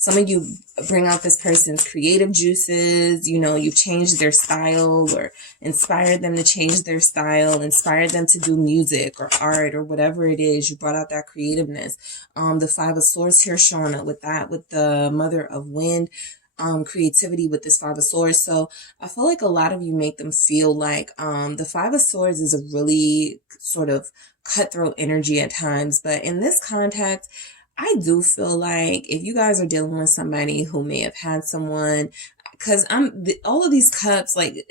Some of you bring out this person's creative juices. You know, you've changed their style or inspired them to change their style, inspired them to do music or art or whatever it is. You brought out that creativeness. The 5 of Swords here showing up with that, with the Mother of Wind, creativity with this 5 of Swords. So I feel like a lot of you make them feel like the 5 of Swords is a really sort of cutthroat energy at times. But in this context, I do feel like if you guys are dealing with somebody who may have had someone, because all of these cups, like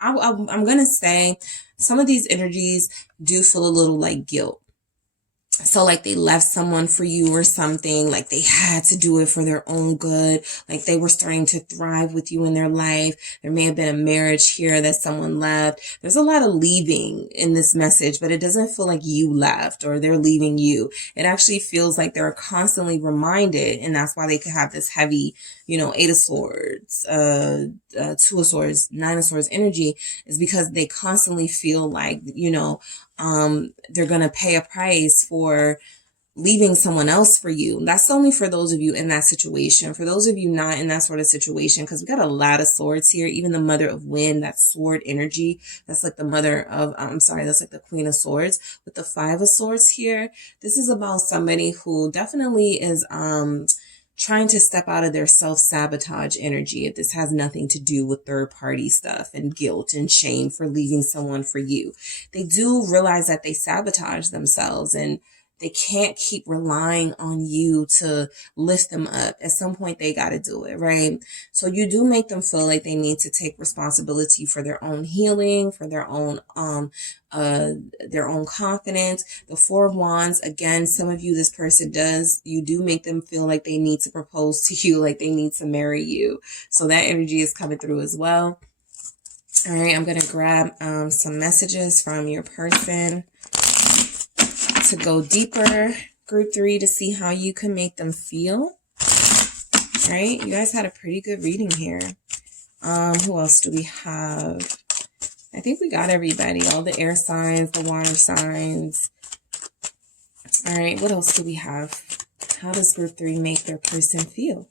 I'm going to say some of these energies do feel a little like guilt. So like they left someone for you or something, like they had to do it for their own good. Like they were starting to thrive with you in their life. There may have been a marriage here that someone left. There's a lot of leaving in this message, but it doesn't feel like you left or they're leaving you. It actually feels like they're constantly reminded. And that's why they could have this heavy, you know, 8 of Swords, 2 of Swords, 9 of Swords energy, is because they constantly feel like, you know, they're going to pay a price for leaving someone else for you. That's only for those of you in that situation. For those of you not in that sort of situation, because we got a lot of swords here, even the Mother of Wind, that sword energy, that's like the Mother of, that's like the Queen of Swords. With the 5 of Swords here, this is about somebody who definitely is, trying to step out of their self-sabotage energy. If this has nothing to do with third-party stuff and guilt and shame for leaving someone for you. They do realize that they sabotage themselves and they can't keep relying on you to lift them up. At some point, they got to do it, right? So you do make them feel like they need to take responsibility for their own healing, for their own confidence. The 4 of Wands, again, some of you, this person does, you do make them feel like they need to propose to you, like they need to marry you. So that energy is coming through as well. All right, I'm going to grab some messages from your person to go deeper, group 3, to see how you can make them feel. All right, you guys had a pretty good reading here. Who else do we have? I think we got everybody, all the air signs, the water signs. All right, what else do we have? How does group 3 make their person feel?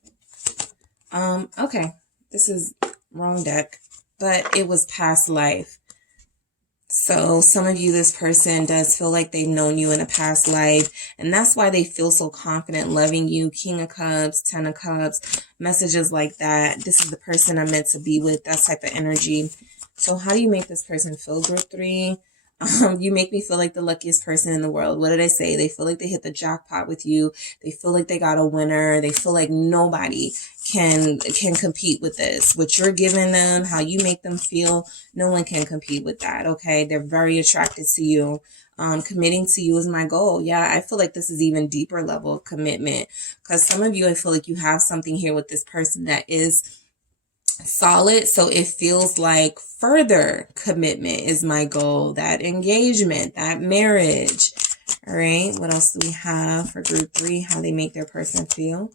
Okay, this is wrong deck, but it was past life. So some of you, this person does feel like they've known you in a past life, and that's why they feel so confident loving you. King of Cups, 10 of Cups, messages like that. This is the person I'm meant to be with, that type of energy. So how do you make this person feel, group 3? You make me feel like the luckiest person in the world. What did I say? They feel like they hit the jackpot with you. They feel like they got a winner. They feel like nobody can compete with this. What you're giving them, how you make them feel, no one can compete with that, okay? They're very attracted to you. Committing to you is my goal. Yeah, I feel like this is even deeper level of commitment, because some of you, I feel like you have something here with this person that is solid, so it feels like further commitment is my goal, that engagement, that marriage. All right, what else do we have for group 3, how they make their person feel?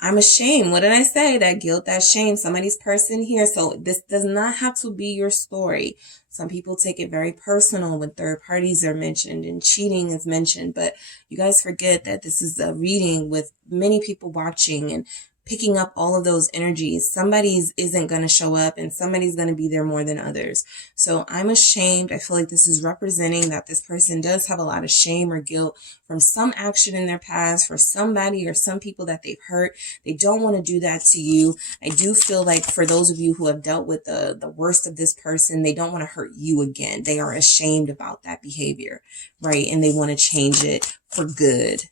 I'm ashamed. What did I say? That guilt, that shame, somebody's person here. So this does not have to be your story. Some people take it very personal when third parties are mentioned and cheating is mentioned, but you guys forget that this is a reading with many people watching and picking up all of those energies. Somebody's isn't going to show up and somebody's going to be there more than others. So I'm ashamed. I feel like this is representing that this person does have a lot of shame or guilt from some action in their past for somebody or some people that they've hurt. They don't want to do that to you. I do feel like for those of you who have dealt with the worst of this person, they don't want to hurt you again. They are ashamed about that behavior, right? And they want to change it for good.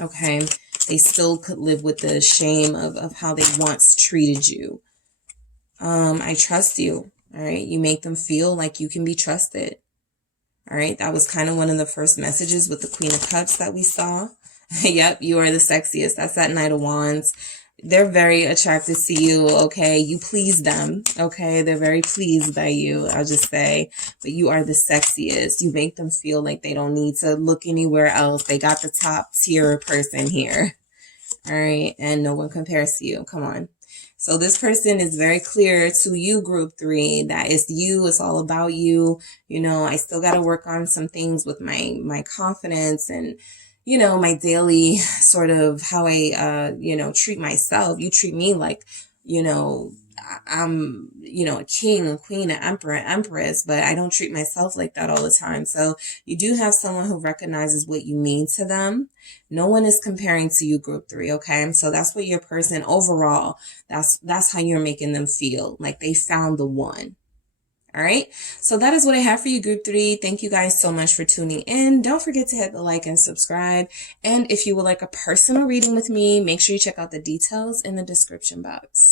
Okay. They still could live with the shame of how they once treated you. I trust you. All right. You make them feel like you can be trusted. All right. That was kind of one of the first messages with the Queen of Cups that we saw. Yep. You are the sexiest. That's that Knight of Wands. They're very attracted to you, okay? You please them, okay? They're very pleased by you, I'll just say. But you are the sexiest. You make them feel like they don't need to look anywhere else. They got the top tier person here, all right? And no one compares to you. Come on. So this person is very clear to you, group 3, that it's you. It's all about you. You know, I still got to work on some things with my confidence and, you know, my daily sort of how I, you know, treat myself. You treat me like, you know, I'm, you know, a king, a queen, an emperor, empress, but I don't treat myself like that all the time. So you do have someone who recognizes what you mean to them. No one is comparing to you, group 3. Okay. So that's what your person overall, that's how you're making them feel like they found the one. All right. So that is what I have for you, group 3. Thank you guys so much for tuning in. Don't forget to hit the like and subscribe. And if you would like a personal reading with me, make sure you check out the details in the description box.